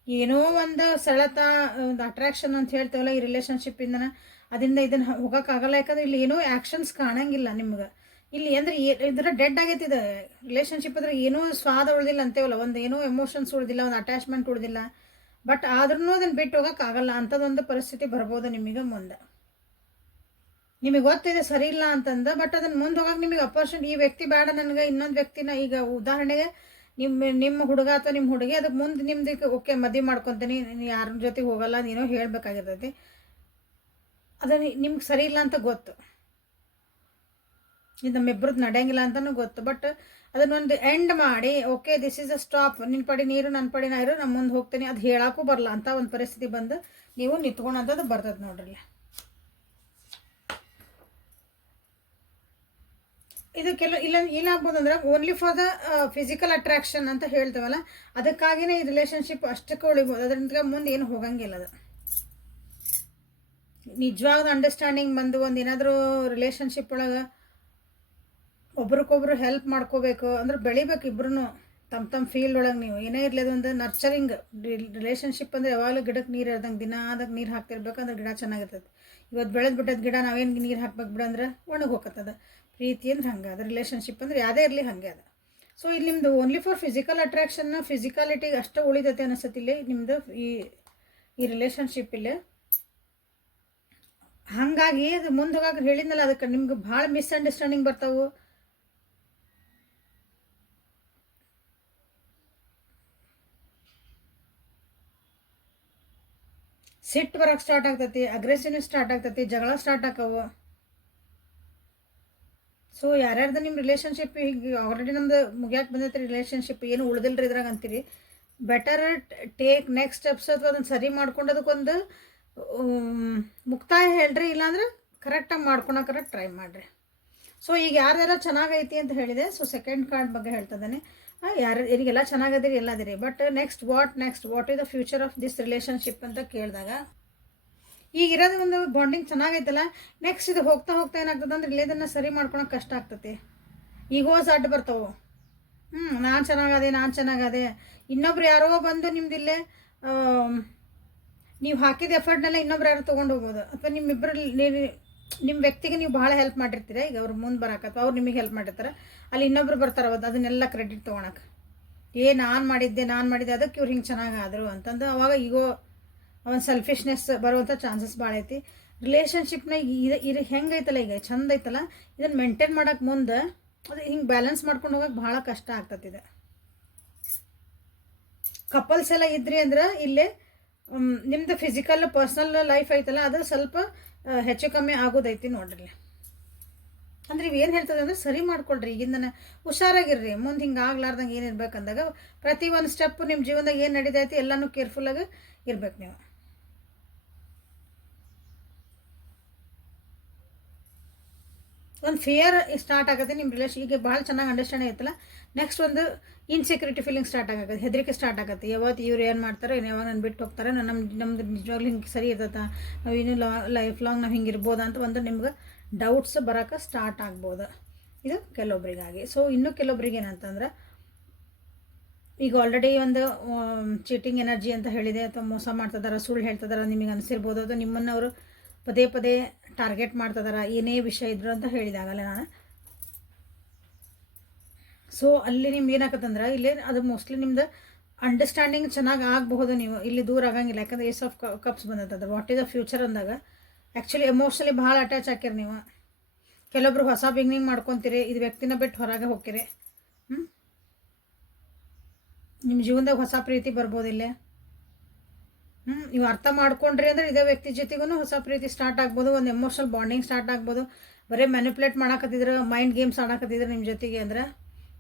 ಏನೋ ಒಂದು ಸೆಳೆತ ಒಂದು ಅಟ್ರಾಕ್ಷನ್ ಅಂತ ಹೇಳ್ತೇವಲ್ಲ ಈ ರಿಲೇಷನ್ಶಿಪ್ಪಿಂದನ ಅದರಿಂದ ಇದನ್ನು ಹೋಗೋಕ್ಕಾಗಲ್ಲ ಯಾಕಂದ್ರೆ ಇಲ್ಲಿ ಏನೋ ಆ್ಯಕ್ಷನ್ಸ್ ಕಾಣಂಗಿಲ್ಲ ನಿಮ್ಗೆ. ಇಲ್ಲಿ ಅಂದ್ರೆ ಇದ್ರ ಡೆಡ್ ಆಗೈತಿ ಇದು. ರಿಲೇಷನ್ಶಿಪ್ ಅಂದ್ರೆ ಏನೂ ಸ್ವಾದ ಉಳ್ದಿಲ್ಲ ಅಂತೇವಲ್ಲ. ಒಂದು ಏನೋ ಎಮೋಷನ್ಸ್ ಉಳ್ದಿಲ್ಲ, ಒಂದು ಅಟ್ಯಾಚ್ಮೆಂಟ್ ಉಳ್ದಿಲ್ಲ. ಬಟ್ ಆದ್ರೂ ಅದನ್ನು ಬಿಟ್ಟು ಹೋಗೋಕ್ಕಾಗಲ್ಲ ಅಂಥದ್ದೊಂದು ಪರಿಸ್ಥಿತಿ ಬರ್ಬೋದು ನಿಮಗೆ ಮುಂದೆ. ನಿಮಗೆ ಗೊತ್ತಿದೆ ಸರಿ ಇಲ್ಲ ಅಂತಂದ ಬಟ್ ಅದನ್ನ ಮುಂದೆ ಹೋಗಕ್ಕೆ ನಿಮಗೆ ಅಪರ್ಚುನಿಟಿ ಈ ವ್ಯಕ್ತಿ ಬೇಡ ನನಗೆ, ಇನ್ನೊಂದು ವ್ಯಕ್ತಿನ ಈಗ ಉದಾಹರಣೆಗೆ ನಿಮ್ಮ ನಿಮ್ಮ ಹುಡುಗ ಅಥವಾ ನಿಮ್ಮ ಹುಡುಗಿ ಅದಕ್ಕೆ ಮುಂದೆ ನಿಮ್ದು ಓಕೆ, ಮದುವೆ ಮಾಡ್ಕೊತೀನಿ ಯಾರ ಜೊತೆಗೆ ಹೋಗಲ್ಲ, ನೀನೋ ಹೇಳಬೇಕಾಗಿರ್ತೈತಿ. ಅದು ನಿಮ್ಗೆ ಸರಿ ಇಲ್ಲ ಅಂತ ಗೊತ್ತು. ಇದು ನಮ್ಮಿಬ್ರದ್ದು ನಡೆಯಂಗಿಲ್ಲ ಅಂತಲೂ ಗೊತ್ತು. ಬಟ್ ಅದನ್ನೊಂದು ಎಂಡ್ ಮಾಡಿ okay this is a stop ನಿನ್ನ ಪಡಿ ನೀರು ನನ್ನ ಪಡಿ ನಾ ಇರು ನಮ್ಮ ಮುಂದೆ ಹೋಗ್ತೀನಿ. ಅದು ಹೇಳೋಕ್ಕೂ ಬರಲ್ಲ ಅಂತ ಒಂದು ಪರಿಸ್ಥಿತಿ ಬಂದು ನೀವು ನಿಂತ್ಕೊಳೋದು ಬರ್ತದೆ ನೋಡ್ರಿ ಇದು ಕೆಲವು ಇಲ್ಲ, ಏನಾಗ್ಬೋದು ಅಂದ್ರೆ only for the physical attraction ಅಂತ ಹೇಳ್ತೇವಲ್ಲ, ಅದಕ್ಕಾಗಿನೇ ಈ ರಿಲೇಷನ್ಶಿಪ್ ಅಷ್ಟಕ್ಕೆ ಉಳಿಬೋದು. ಅದರಿಂದ ಮುಂದೆ ಏನು ಹೋಗಂಗಿಲ್ಲ ಅದು. ನಿಜವಾದ ಅಂಡರ್ಸ್ಟ್ಯಾಂಡಿಂಗ್ ಬಂದು ಒಂದು ಏನಾದರೂ ರಿಲೇಷನ್ಶಿಪ್ ಒಳಗೆ ಒಬ್ರಿಗೊಬ್ರು ಹೆಲ್ಪ್ ಮಾಡ್ಕೋಬೇಕು, ಅಂದ್ರೆ ಬೆಳಿಬೇಕು ಇಬ್ರು ತಮ್ಮ ತಮ್ಮ ಫೀಲ್ಡ್ ಒಳಗೆ ನೀವು. ಏನೇ ಇರಲಿ ಅದೊಂದು ನರ್ಚರಿಂಗ್ ರಿಲೇಷನ್ಶಿಪ್ ಅಂದರೆ ಯಾವಾಗಲೂ ಗಿಡಕ್ಕೆ ನೀರು ಇರ್ದಂಗೆ ದಿನ ಅದಕ್ಕೆ ನೀರು ಹಾಕ್ತಿರ್ಬೇಕು, ಅಂದ್ರೆ ಗಿಡ ಚೆನ್ನಾಗಿರ್ತೈತೆ. ಇವತ್ತು ಬೆಳೆದು ಬಿಟ್ಟದ ಗಿಡ ನಾವೇನು ನೀರು ಹಾಕ್ಬೇಕು ಬಿಡ ಅಂದ್ರೆ ಒಣಗಿ ಹೋಗತ್ತದ ಪ್ರೀತಿ ಅಂದ್ರೆ ಹಂಗೆ, ಅದು ರಿಲೇಷನ್ಶಿಪ್ ಅಂದ್ರೆ ಯಾವುದೇ ಇರಲಿ ಹಾಗೆ ಅದ. ಸೊ ಇಲ್ಲಿ ನಿಮ್ಮದು only for physical attraction physicality ಅಷ್ಟೇ ಉಳಿದೈತೆ ಅನಿಸ್ತತಿ ಇಲ್ಲಿ ನಿಮ್ಮದು ಈ ಈ ರಿಲೇಷನ್ಶಿಪ್ ಇಲ್ಲಿ. ಹಾಗಾಗಿ ಅದು ಮುಂದೆ ಹೋಗಾಕ ಹೇಳಿದ್ನಲ್ಲ, ಅದಕ್ಕೆ ನಿಮ್ಗೆ ಭಾಳ ಮಿಸ್ಅಂಡರ್ಸ್ಟ್ಯಾಂಡಿಂಗ್ ಬರ್ತಾವು. ಸಿಟ್ಟು ಬರಕ್ಕೆ ಸ್ಟಾರ್ಟ್ ಆಗ್ತೈತಿ ಅಗ್ರೆಸಿವ್ನೆಸ್ ಸ್ಟಾರ್ಟ್ ಆಗ್ತೈತಿ, ಜಗಳ ಸ್ಟಾರ್ಟ್ ಆಕವು. ಸೊ ಯಾರ್ಯಾರ್ದು ನಿಮ್ಮ ರಿಲೇಷನ್ಶಿಪ್ ಈಗ ಆಲ್ರೆಡಿ ನಮ್ದು ಮುಗ್ಯಾಕೆ ಬಂದೈತಿ ರಿಲೇಷನ್ಶಿಪ್ ಏನು ಉಳ್ದಿಲ್ರಿ ಇದ್ರಾಗ ಅಂತೀರಿ. ಬೆಟರ್ ಟೇಕ್ ನೆಕ್ಸ್ಟ್ ಸ್ಟೆಪ್ಸ್ ಅಥವಾ ಅದನ್ನು ಸರಿ ಮಾಡ್ಕೊಂಡು ಅದಕ್ಕೊಂದು ಮುಕ್ತಾಯ ಹೇಳ್ರಿ, ಇಲ್ಲಾಂದ್ರೆ ಕರೆಕ್ಟಾಗಿ ಮಾಡ್ಕೊಳಕ್ಕಾರ ಟ್ರೈ ಮಾಡಿರಿ. ಸೊ ಈಗ ಯಾರ್ದೆಲ್ಲ ಚೆನ್ನಾಗೈತಿ ಅಂತ ಹೇಳಿದೆ. ಸೊ ಸೆಕೆಂಡ್ ಕಾರ್ಡ್ ಬಗ್ಗೆ ಹೇಳ್ತಿದ್ದಾನೆ. ಯಾರು, ಇವರಿಗೆಲ್ಲ ಚೆನ್ನಾಗದಿರಿ ಎಲ್ಲ ಅದಿರಿ but next what next what is the future of this relationship ಅಂತ ಕೇಳಿದಾಗ, ಈಗ ಇರೋದು ಒಂದು ಬಾಂಡಿಂಗ್ ಚೆನ್ನಾಗೈತಲ್ಲ ನೆಕ್ಸ್ಟ್ ಇದು ಹೋಗ್ತಾ ಹೋಗ್ತಾ ಏನಾಗ್ತದೆ ಅಂದ್ರೆ ಇಲ್ಲೇದನ್ನು ಸರಿ ಮಾಡ್ಕೊಳಕ್ಕೆ ಕಷ್ಟ ಆಗ್ತತಿ. ಈಗೋಸ್ ಅಡ್ಡು ಬರ್ತಾವೆ. ಹ್ಞೂ ನಾನು ಚೆನ್ನಾಗದೆ ನಾನು ಚೆನ್ನಾಗದೆ. ಇನ್ನೊಬ್ರು ಯಾರೋ ಬಂದು ನಿಮ್ದಿಲ್ಲೇ ನೀವು ಹಾಕಿದ ಎಫರ್ಟ್ನೆಲ್ಲ ಇನ್ನೊಬ್ರು ಯಾರು ತೊಗೊಂಡು ಹೋಗ್ಬೋದು. ಅಥವಾ ನಿಮ್ಮಿಬ್ಬರಲ್ಲಿ ನಿಮ್ಮ ವ್ಯಕ್ತಿಗೆ ನೀವು ಭಾಳ ಹೆಲ್ಪ್ ಮಾಡಿರ್ತೀರ. ಈಗ ಅವ್ರು ಮುಂದೆ ಅಥವಾ ಅವ್ರು ನಿಮಗೆ ಹೆಲ್ಪ್ ಮಾಡಿರ್ತಾರೆ. ಅಲ್ಲಿ ಇನ್ನೊಬ್ರು ಬರ್ತಾರೆ ಅವತ್ತು ಅದನ್ನೆಲ್ಲ ಕ್ರೆಡಿಟ್ ತೊಗೊಳಕ್ಕೆ ಏ, ನಾನು ಮಾಡಿದ್ದೆ ನಾನು ಮಾಡಿದ್ದೆ, ಅದಕ್ಕೆ ಇವ್ರು ಹಿಂಗೆ ಚೆನ್ನಾಗಿ ಆದರು ಅಂತಂದು ಅವಾಗ ಈಗೋ ಒಂದು ಸೆಲ್ಫಿಶ್ನೆಸ್ ಬರುವಂಥ ಚಾನ್ಸಸ್ ಭಾಳ ಐತಿ. ರಿಲೇಷನ್ಶಿಪ್ನಾಗ ಇದು ಇದು ಹೆಂಗೈತಲ್ಲ ಈಗ, ಚಂದ ಐತಲ್ಲ. ಇದನ್ನು ಮೇಂಟೈನ್ ಮಾಡೋಕೆ ಮುಂದೆ ಅದು ಹಿಂಗೆ ಬ್ಯಾಲೆನ್ಸ್ ಮಾಡ್ಕೊಂಡು ಹೋಗಕ್ಕೆ ಭಾಳ ಕಷ್ಟ ಆಗ್ತತಿದೆ ಕಪಲ್ಸ್ ಎಲ್ಲ ಇದ್ರಿ ಅಂದ್ರೆ ಇಲ್ಲೇ ನಿಮ್ಮದು ಫಿಸಿಕಲ್ ಪರ್ಸ್ನಲ್ ಲೈಫ್ ಐತಲ್ಲ, ಅದು ಸ್ವಲ್ಪ ಹೆಚ್ಚು ಕಮ್ಮಿ ಆಗೋದೈತಿ ನೋಡ್ರಿ. ಅಂದ್ರೆ ಇವೇನು ಹೇಳ್ತದೆ ಅಂದ್ರೆ ಸರಿ ಮಾಡ್ಕೊಳ್ರಿ, ಈಗಿಂದನ ಹುಷಾರಾಗಿರ್ರಿ. ಮುಂದೆ ಹಿಂಗೆ ಆಗ್ಲಾರ್ದಂಗೆ ಏನು ಇರ್ಬೇಕಂದಾಗ ಪ್ರತಿ ಒಂದು ಸ್ಟೆಪ್ ನಿಮ್ಮ ಜೀವನದಾಗ ಏನು ನಡೀತೈತಿ ಎಲ್ಲನೂ ಕೇರ್ಫುಲ್ಲಾಗಿ ಇರ್ಬೇಕು ನೀವು. ಒಂದು ಫಿಯರ್ ಸ್ಟಾರ್ಟ್ ಆಗುತ್ತೆ ನಿಮ್ಮ ರಿಲೇಷನ್ ಈಗ ಭಾಳ ಚೆನ್ನಾಗಿ ಅಂಡರ್ಸ್ಟ್ಯಾಂಡ್ ಆಯ್ತಲ್ಲ ನೆಕ್ಸ್ಟ್ ಒಂದು ಇನ್ಸೆಕ್ಯೂರಿಟಿ ಫೀಲಿಂಗ್ ಸ್ಟಾರ್ಟ್ ಆಗುತ್ತೆ, ಹೆದರಿಕೆ ಸ್ಟಾರ್ಟ್ ಆಗುತ್ತೆ. ಯಾವತ್ತು ಇವ್ರು ಏನು ಮಾಡ್ತಾರೆ ಯಾವಾಗ ನಾನು ಬಿಟ್ಟು ಹೋಗ್ತಾರೆ ನಮ್ಮ ನಮ್ದು ನಿಜವಾಗ್ಲೂ ಹಿಂಗೆ ಸರಿ ಇರ್ತದ ನಾವು ಇನ್ನೂ ಲಾ ಲೈಫ್ ಲಾಂಗ್ ನಾವು ಹಿಂಗೆ ಇರ್ಬೋದು ಅಂತ ಒಂದು ನಿಮ್ಗೆ ಡೌಟ್ಸ್ ಬರೋಕೆ ಸ್ಟಾರ್ಟ್ ಆಗ್ಬೋದು. ಇದು ಕೆಲವೊಬ್ರಿಗಾಗಿ. ಸೊ ಇನ್ನೂ ಕೆಲವೊಬ್ರಿಗೆ ಏನಂತಂದ್ರೆ, ಈಗ ಆಲ್ರೆಡಿ ಒಂದು ಚೀಟಿಂಗ್ ಎನರ್ಜಿ ಅಂತ ಹೇಳಿದೆ, ಅಥವಾ ಮೋಸ ಮಾಡ್ತಿದಾರ, ಸುಳ್ಳು ಹೇಳ್ತಿದಾರ, ನಿಮಗೆ ಅನಿಸಿರ್ಬೋದು, ಅದು ನಿಮ್ಮನ್ನು ಅವರು ಪದೇ ಪದೇ ಟಾರ್ಗೆಟ್ ಮಾಡ್ತಿದಾರ, ಏನೇ ವಿಷಯ ಇದ್ರು ಅಂತ ಹೇಳಿದಾಗಲ್ಲ ನಾನು. ಸೊ ಅಲ್ಲಿ ನಿಮ್ಗೆ ಏನಾಗತ್ತಂದ್ರೆ ಇಲ್ಲಿ ಅದು ಮೋಸ್ಟ್ಲಿ ನಿಮ್ದು ಅಂಡರ್ಸ್ಟ್ಯಾಂಡಿಂಗ್ ಚೆನ್ನಾಗಿ ಆಗಬಹುದು ನೀವು. ಇಲ್ಲಿ ದೂರ ಆಗಂಗಿಲ್ಲ, ಯಾಕಂದ್ರೆ ಏಸ್ ಆಫ್ ಕಪ್ಸ್ ಬಂದದ ವಾಟ್ ಈಸ್ ಅ ಫ್ಯೂಚರ್ ಅಂದಾಗ ಆ್ಯಕ್ಚುಲಿ ಎಮೋಷ್ನಲಿ ಭಾಳ ಅಟ್ಯಾಚ್ ಹಾಕಿರಿ ನೀವು. ಕೆಲವೊಬ್ರು ಹೊಸ ಬಿಗ್ನಿಂಗ್ ಮಾಡ್ಕೊತೀರಿ, ಇದು ವ್ಯಕ್ತಿನ ಬಿಟ್ಟು ಹೊರಗೆ ಹೋಗ್ತೀರಿ. ಹ್ಞೂ ನಿಮ್ಮ ಜೀವನದಾಗ ಹೊಸ ಪ್ರೀತಿ ಬರ್ಬೋದು ಇಲ್ಲೇ ಹ್ಞೂ ನೀವು ಅರ್ಥ ಮಾಡ್ಕೊಂಡ್ರಿ ಅಂದ್ರೆ ಇದೇ ವ್ಯಕ್ತಿ ಜೊತೆಗೂ ಹೊಸ ಪ್ರೀತಿ ಸ್ಟಾರ್ಟ್ ಆಗ್ಬೋದು, ಒಂದು ಎಮೋಷನಲ್ ಬಾಂಡಿಂಗ್ ಸ್ಟಾರ್ಟ್ ಆಗ್ಬೋದು. ಬರೀ ಮ್ಯಾನಿಪ್ಯುಲೇಟ್ ಮಾಡಕತ್ತಿದ್ರೆ ಮೈಂಡ್ ಗೇಮ್ಸ್ ಆಡಕತ್ತಿದ್ರೆ ನಿಮ್ಮ ಜೊತೆಗೆ ಅಂದ್ರೆ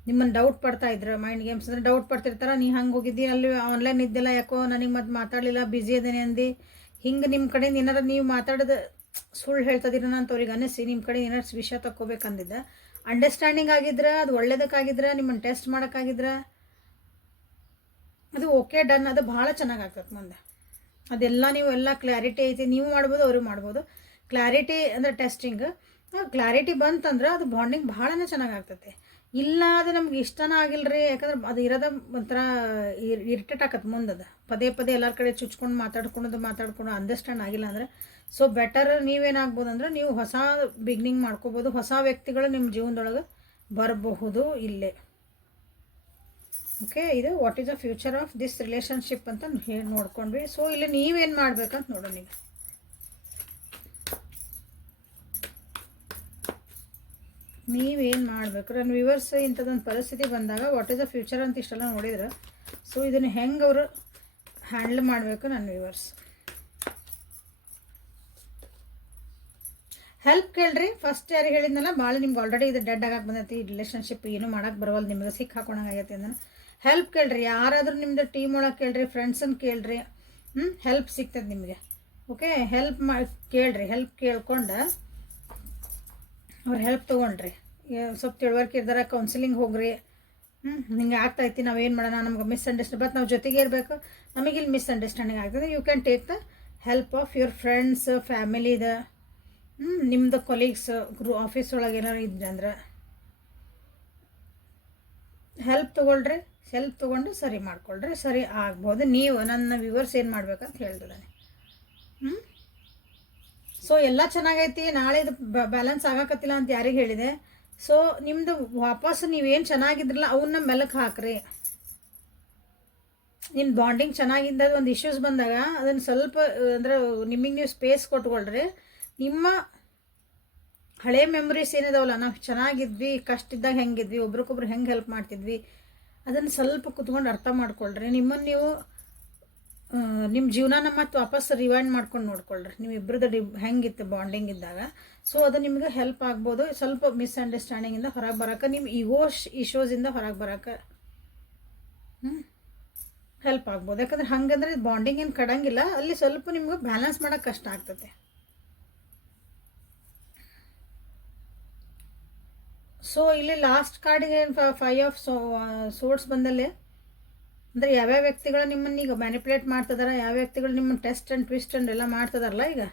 ನಿಮ್ಮನ್ನು ಡೌಟ್ ಪಡ್ತಾ ಇದ್ರೆ ಮೈಂಡ್ ಗೇಮ್ಸ್ ಅಂದ್ರೆ ಡೌಟ್ ಪಡ್ತಿರ್ತಾರ, ನೀ ಹಂಗೆ ಹೋಗಿದ್ದಿ, ಅಲ್ಲಿ ಆನ್ಲೈನ್ ಇದ್ದಿಲ್ಲ ಯಾಕೋ, ನನಗೆ ಮತ್ತೆ ಮಾತಾಡಲಿಲ್ಲ ಬ್ಯುಸಿ ಅದೇನೆ ಅಂದು. ಹಿಂಗೆ ನಿಮ್ಮ ಕಡೆಯಿಂದ ಏನಾರು ನೀವು ಮಾತಾಡೋದು ಸುಳ್ಳು ಹೇಳ್ತದಿರ ಅಂತ ಅವ್ರಿಗೆ ಅನಿಸಿ ನಿಮ್ಮ ಕಡೆ ಏನಾರು ವಿಷಯ ತಕ್ಕೋಬೇಕಂದಿದ್ದ. ಅಂಡರ್ಸ್ಟ್ಯಾಂಡಿಂಗ್ ಆಗಿದ್ರೆ, ಅದು ಒಳ್ಳೇದಕ್ಕಾಗಿದ್ರೆ ನಿಮ್ಮನ್ನು ಟೆಸ್ಟ್ ಮಾಡೋಕ್ಕಾಗಿದ್ರೆ, ಅದು ಓಕೆ ಡನ್ ಅದು ಭಾಳ ಚೆನ್ನಾಗಿ ಆಗ್ತದೆ ಮುಂದೆ. ಅದೆಲ್ಲ ನೀವು ಎಲ್ಲ ಕ್ಲಾರಿಟಿ ಐತಿ, ನೀವು ಮಾಡ್ಬೋದು, ಅವರು ಮಾಡ್ಬೋದು. ಕ್ಲಾರಿಟಿ ಅಂದರೆ ಟೆಸ್ಟಿಂಗ್ ಕ್ಲಾರಿಟಿ ಬಂತಂದ್ರೆ ಅದು ಬಾಂಡಿಂಗ್ ಭಾಳನೇ ಚೆನ್ನಾಗಿ ಆಗ್ತೈತೆ. ಇಲ್ಲ ಅದು ನಮ್ಗೆ ಆಗಿಲ್ಲ ರೀ ಯಾಕಂದ್ರೆ ಅದು ಇರೋದ ಒಂಥರ ಇರಿಟೇಟ್ ಆಕತ್ತೆ ಮುಂದದ ಪದೇ ಪದೇ ಎಲ್ಲರ ಕಡೆ ಚುಚ್ಕೊಂಡು ಮಾತಾಡ್ಕೊಂಡು ಮಾತಾಡ್ಕೊಂಡು ಅಂಡರ್ಸ್ಟ್ಯಾಂಡ್ ಆಗಿಲ್ಲ ಅಂದರೆ ಸೊ ಬೆಟರ್ ನೀವೇನಾಗ್ಬೋದು ಅಂದ್ರೆ ನೀವು ಹೊಸ ಬಿಗ್ನಿಂಗ್ ಮಾಡ್ಕೋಬೋದು, ಹೊಸ ವ್ಯಕ್ತಿಗಳು ನಿಮ್ಮ ಜೀವನದೊಳಗೆ ಬರಬಹುದು ಇಲ್ಲೇ. ಓಕೆ ಇದು what is the future of this relationship ಅಂತ ಹೇಳಿ ನೋಡ್ಕೊಂಡ್ವಿ. ಸೊ ಇಲ್ಲಿ ನೀವೇನು ಮಾಡ್ಬೇಕಂತ ನೋಡೋಣ ಈಗ. ನೀವೇನು ಮಾಡಬೇಕು? ನನ್ನ ವಿವರ್ಸ್ ಇಂಥದ್ದೊಂದು ಪರಿಸ್ಥಿತಿ ಬಂದಾಗ ವಾಟ್ ಈಸ್ ದ ಫ್ಯೂಚರ್ ಅಂತ ಇಷ್ಟೆಲ್ಲ ನೋಡಿದ್ರೆ. ಸೊ ಇದನ್ನು ಹೆಂಗೆ ಅವರು ಹ್ಯಾಂಡಲ್ ಮಾಡಬೇಕು ನನ್ನ ವಿವರ್ಸ್ ಹೆಲ್ಪ್ ಕೇಳ್ರಿ. ಫಸ್ಟ್ ಯಾರು ಹೇಳಿದ್ನಲ್ಲ ಭಾಳ ನಿಮ್ಗೆ ಆಲ್ರೆಡಿ ಇದು ಡೆಡ್ ಆಗಕ್ಕೆ ಬಂದೈತಿ ರಿಲೇಷನ್ಶಿಪ್ ಏನು ಮಾಡೋಕ್ಕೆ ಬರವಲ್ಲ ನಿಮಗೆ ಸಿಕ್ಕಾಕೊಂಡಂಗೆ ಆಗೈತೆ ಅಂದ್ರೆ ಹೆಲ್ಪ್ ಕೇಳ್ರಿ, ಯಾರಾದರೂ ನಿಮ್ಮದು ಟೀಮ್ ಒಳಗೆ ಕೇಳ್ರಿ ಫ್ರೆಂಡ್ಸನ್ನು ಕೇಳ್ರಿ. ಹ್ಞೂ ಹೆಲ್ಪ್ ಸಿಗ್ತದೆ ನಿಮಗೆ. ಓಕೆ ಹೆಲ್ಪ್ ಮಾ, ಕೇಳ್ರಿ ಹೆಲ್ಪ್ ಕೇಳ್ಕೊಂಡು ಅವ್ರು ಹೆಲ್ಪ್ ತೊಗೊಂಡ್ರಿ. ಸ್ವಲ್ಪ ತಿಳುವಳಿಕೆ ಇರ್ದಾರ ಕೌನ್ಸಿಲಿಂಗ್ ಹೋಗ್ರಿ. ಹ್ಞೂ ಹಿಂಗೆ ಆಗ್ತೈತಿ ನಾವೇನು ಮಾಡೋಣ, ನಮ್ಗೆ ಮಿಸ್ಅಂಡರ್ಸ್ಟ್ಯಾಂಡ್ ಬಟ್ ನಾವು ಜೊತೆಗೆ ಇರಬೇಕು. ನಮಗೆ ಇಲ್ಲಿ ಮಿಸ್ಅಂಡರ್ಸ್ಟ್ಯಾಂಡಿಂಗ್ ಆಗ್ತದೆ. You can take the help of your friends ಫ್ಯಾಮಿಲಿದ ಹ್ಞೂ ನಿಮ್ಮದು ಕೊಲೀಗ್ಸ್ ಗ್ರೂ ಆಫೀಸ್ ಒಳಗೆ ಏನಾರು ಇದ್ರೆ ಅಂದ್ರೆ ಹೆಲ್ಪ್ ತೊಗೊಳ್ರಿ ಹೆಲ್ಪ್ ತೊಗೊಂಡು ಸರಿ ಮಾಡ್ಕೊಳ್ರಿ ಸರಿ ಆಗ್ಬೋದು. ನೀವು ನನ್ನ ವಿವರ್ಸ್ ಏನು ಮಾಡ್ಬೇಕಂತ ಹೇಳ್ತಿದ್ದಾನೆ ಹ್ಞೂ ಸೊ ಎಲ್ಲ ಚೆನ್ನಾಗೈತಿ. ನಾಳೆ ಇದು ಬ್ಯಾಲೆನ್ಸ್ ಆಗಾಕತ್ತಿಲ್ಲ ಅಂತ ಯಾರಿಗೆ ಹೇಳಿದೆ. ಸೊ ನಿಮ್ಮದು ವಾಪಸ್ ನೀವೇನು ಚೆನ್ನಾಗಿದ್ರಲ್ಲ ಅವನ್ನ ಮೆಲಕ್ಕೆ ಹಾಕ್ರಿ. ನಿನ್ನ ಬಾಂಡಿಂಗ್ ಚೆನ್ನಾಗಿದ್ದಾಗ ಒಂದು ಇಶ್ಯೂಸ್ ಬಂದಾಗ ಅದನ್ನು ಸ್ವಲ್ಪ, ಅಂದ್ರೆ, ನಿಮಗೆ ನೀವು ಸ್ಪೇಸ್ ಕೊಟ್ಕೊಳ್ರಿ. ನಿಮ್ಮ ಹಳೆ ಮೆಮೊರೀಸ್ ಏನಿದಾವಲ್ಲ, ನಾವು ಚೆನ್ನಾಗಿದ್ವಿ, ಕಷ್ಟ ಇದ್ದಾಗ ಹೆಂಗಿದ್ವಿ, ಒಬ್ರಿಗೊಬ್ರು ಹೆಂಗೆ ಹೆಲ್ಪ್ ಮಾಡ್ತಿದ್ವಿ, ಅದನ್ನು ಸ್ವಲ್ಪ ಕುತ್ಕೊಂಡು ಅರ್ಥ ಮಾಡ್ಕೊಳ್ರಿ. ನಿಮ್ಮನ್ನು ನೀವು ನಿಮ್ಮ ಜೀವನನ ಮತ್ತು ವಾಪಸ್ ರಿವೈಂಡ್ ಮಾಡ್ಕೊಂಡು ನೋಡ್ಕೊಳ್ರಿ. ನೀವು ಇಬ್ಬರದ್ದು ಡಿ, ಹೆಂಗಿತ್ತು ಬಾಂಡಿಂಗ್ ಇದ್ದಾಗ. ಸೊ ಅದು ನಿಮ್ಗೆ ಹೆಲ್ಪ್ ಆಗ್ಬೋದು. ಸ್ವಲ್ಪ ಮಿಸ್ಅಂಡರ್ಸ್ಟ್ಯಾಂಡಿಂಗಿಂದ ಹೊರಗೆ ಬರೋಕೆ ನಿಮ್ಮ ಈಗೋ ಇಶೋಸಿಂದ ಹೊರಗೆ ಬರೋಕೆ ಹ್ಞೂ ಹೆಲ್ಪ್ ಆಗ್ಬೋದು. ಯಾಕಂದ್ರೆ ಹಂಗಂದ್ರೆ ಬಾಂಡಿಂಗ್ ಏನು ಕಡಂಗಿಲ್ಲ, ಅಲ್ಲಿ ಸ್ವಲ್ಪ ನಿಮ್ಗೆ ಬ್ಯಾಲೆನ್ಸ್ ಮಾಡೋಕೆ ಕಷ್ಟ ಆಗ್ತದೆ. ಸೊ ಇಲ್ಲಿ ಲಾಸ್ಟ್ ಕಾರ್ಡಿಗೆ ಫೈವ್ ಆಫ್ ಸೋ ಸೋರ್ಟ್ಸ್ ಬಂದಲ್ಲಿ ಅಂದರೆ ಯಾವ್ಯಾವ ವ್ಯಕ್ತಿಗಳು ನಿಮ್ಮನ್ನು ಈಗ ಮ್ಯಾನಿಪುಲೇಟ್ ಮಾಡ್ತಿದಾರೆ, ಯಾವ ವ್ಯಕ್ತಿಗಳು ನಿಮ್ಮನ್ನು ಟೆಸ್ಟ್ ಆ್ಯಂಡ್ ಟ್ವಿಸ್ಟ್ ಆ್ಯಂಡ್ ಎಲ್ಲ ಮಾಡ್ತಿದಾರಲ್ಲ ಈಗ?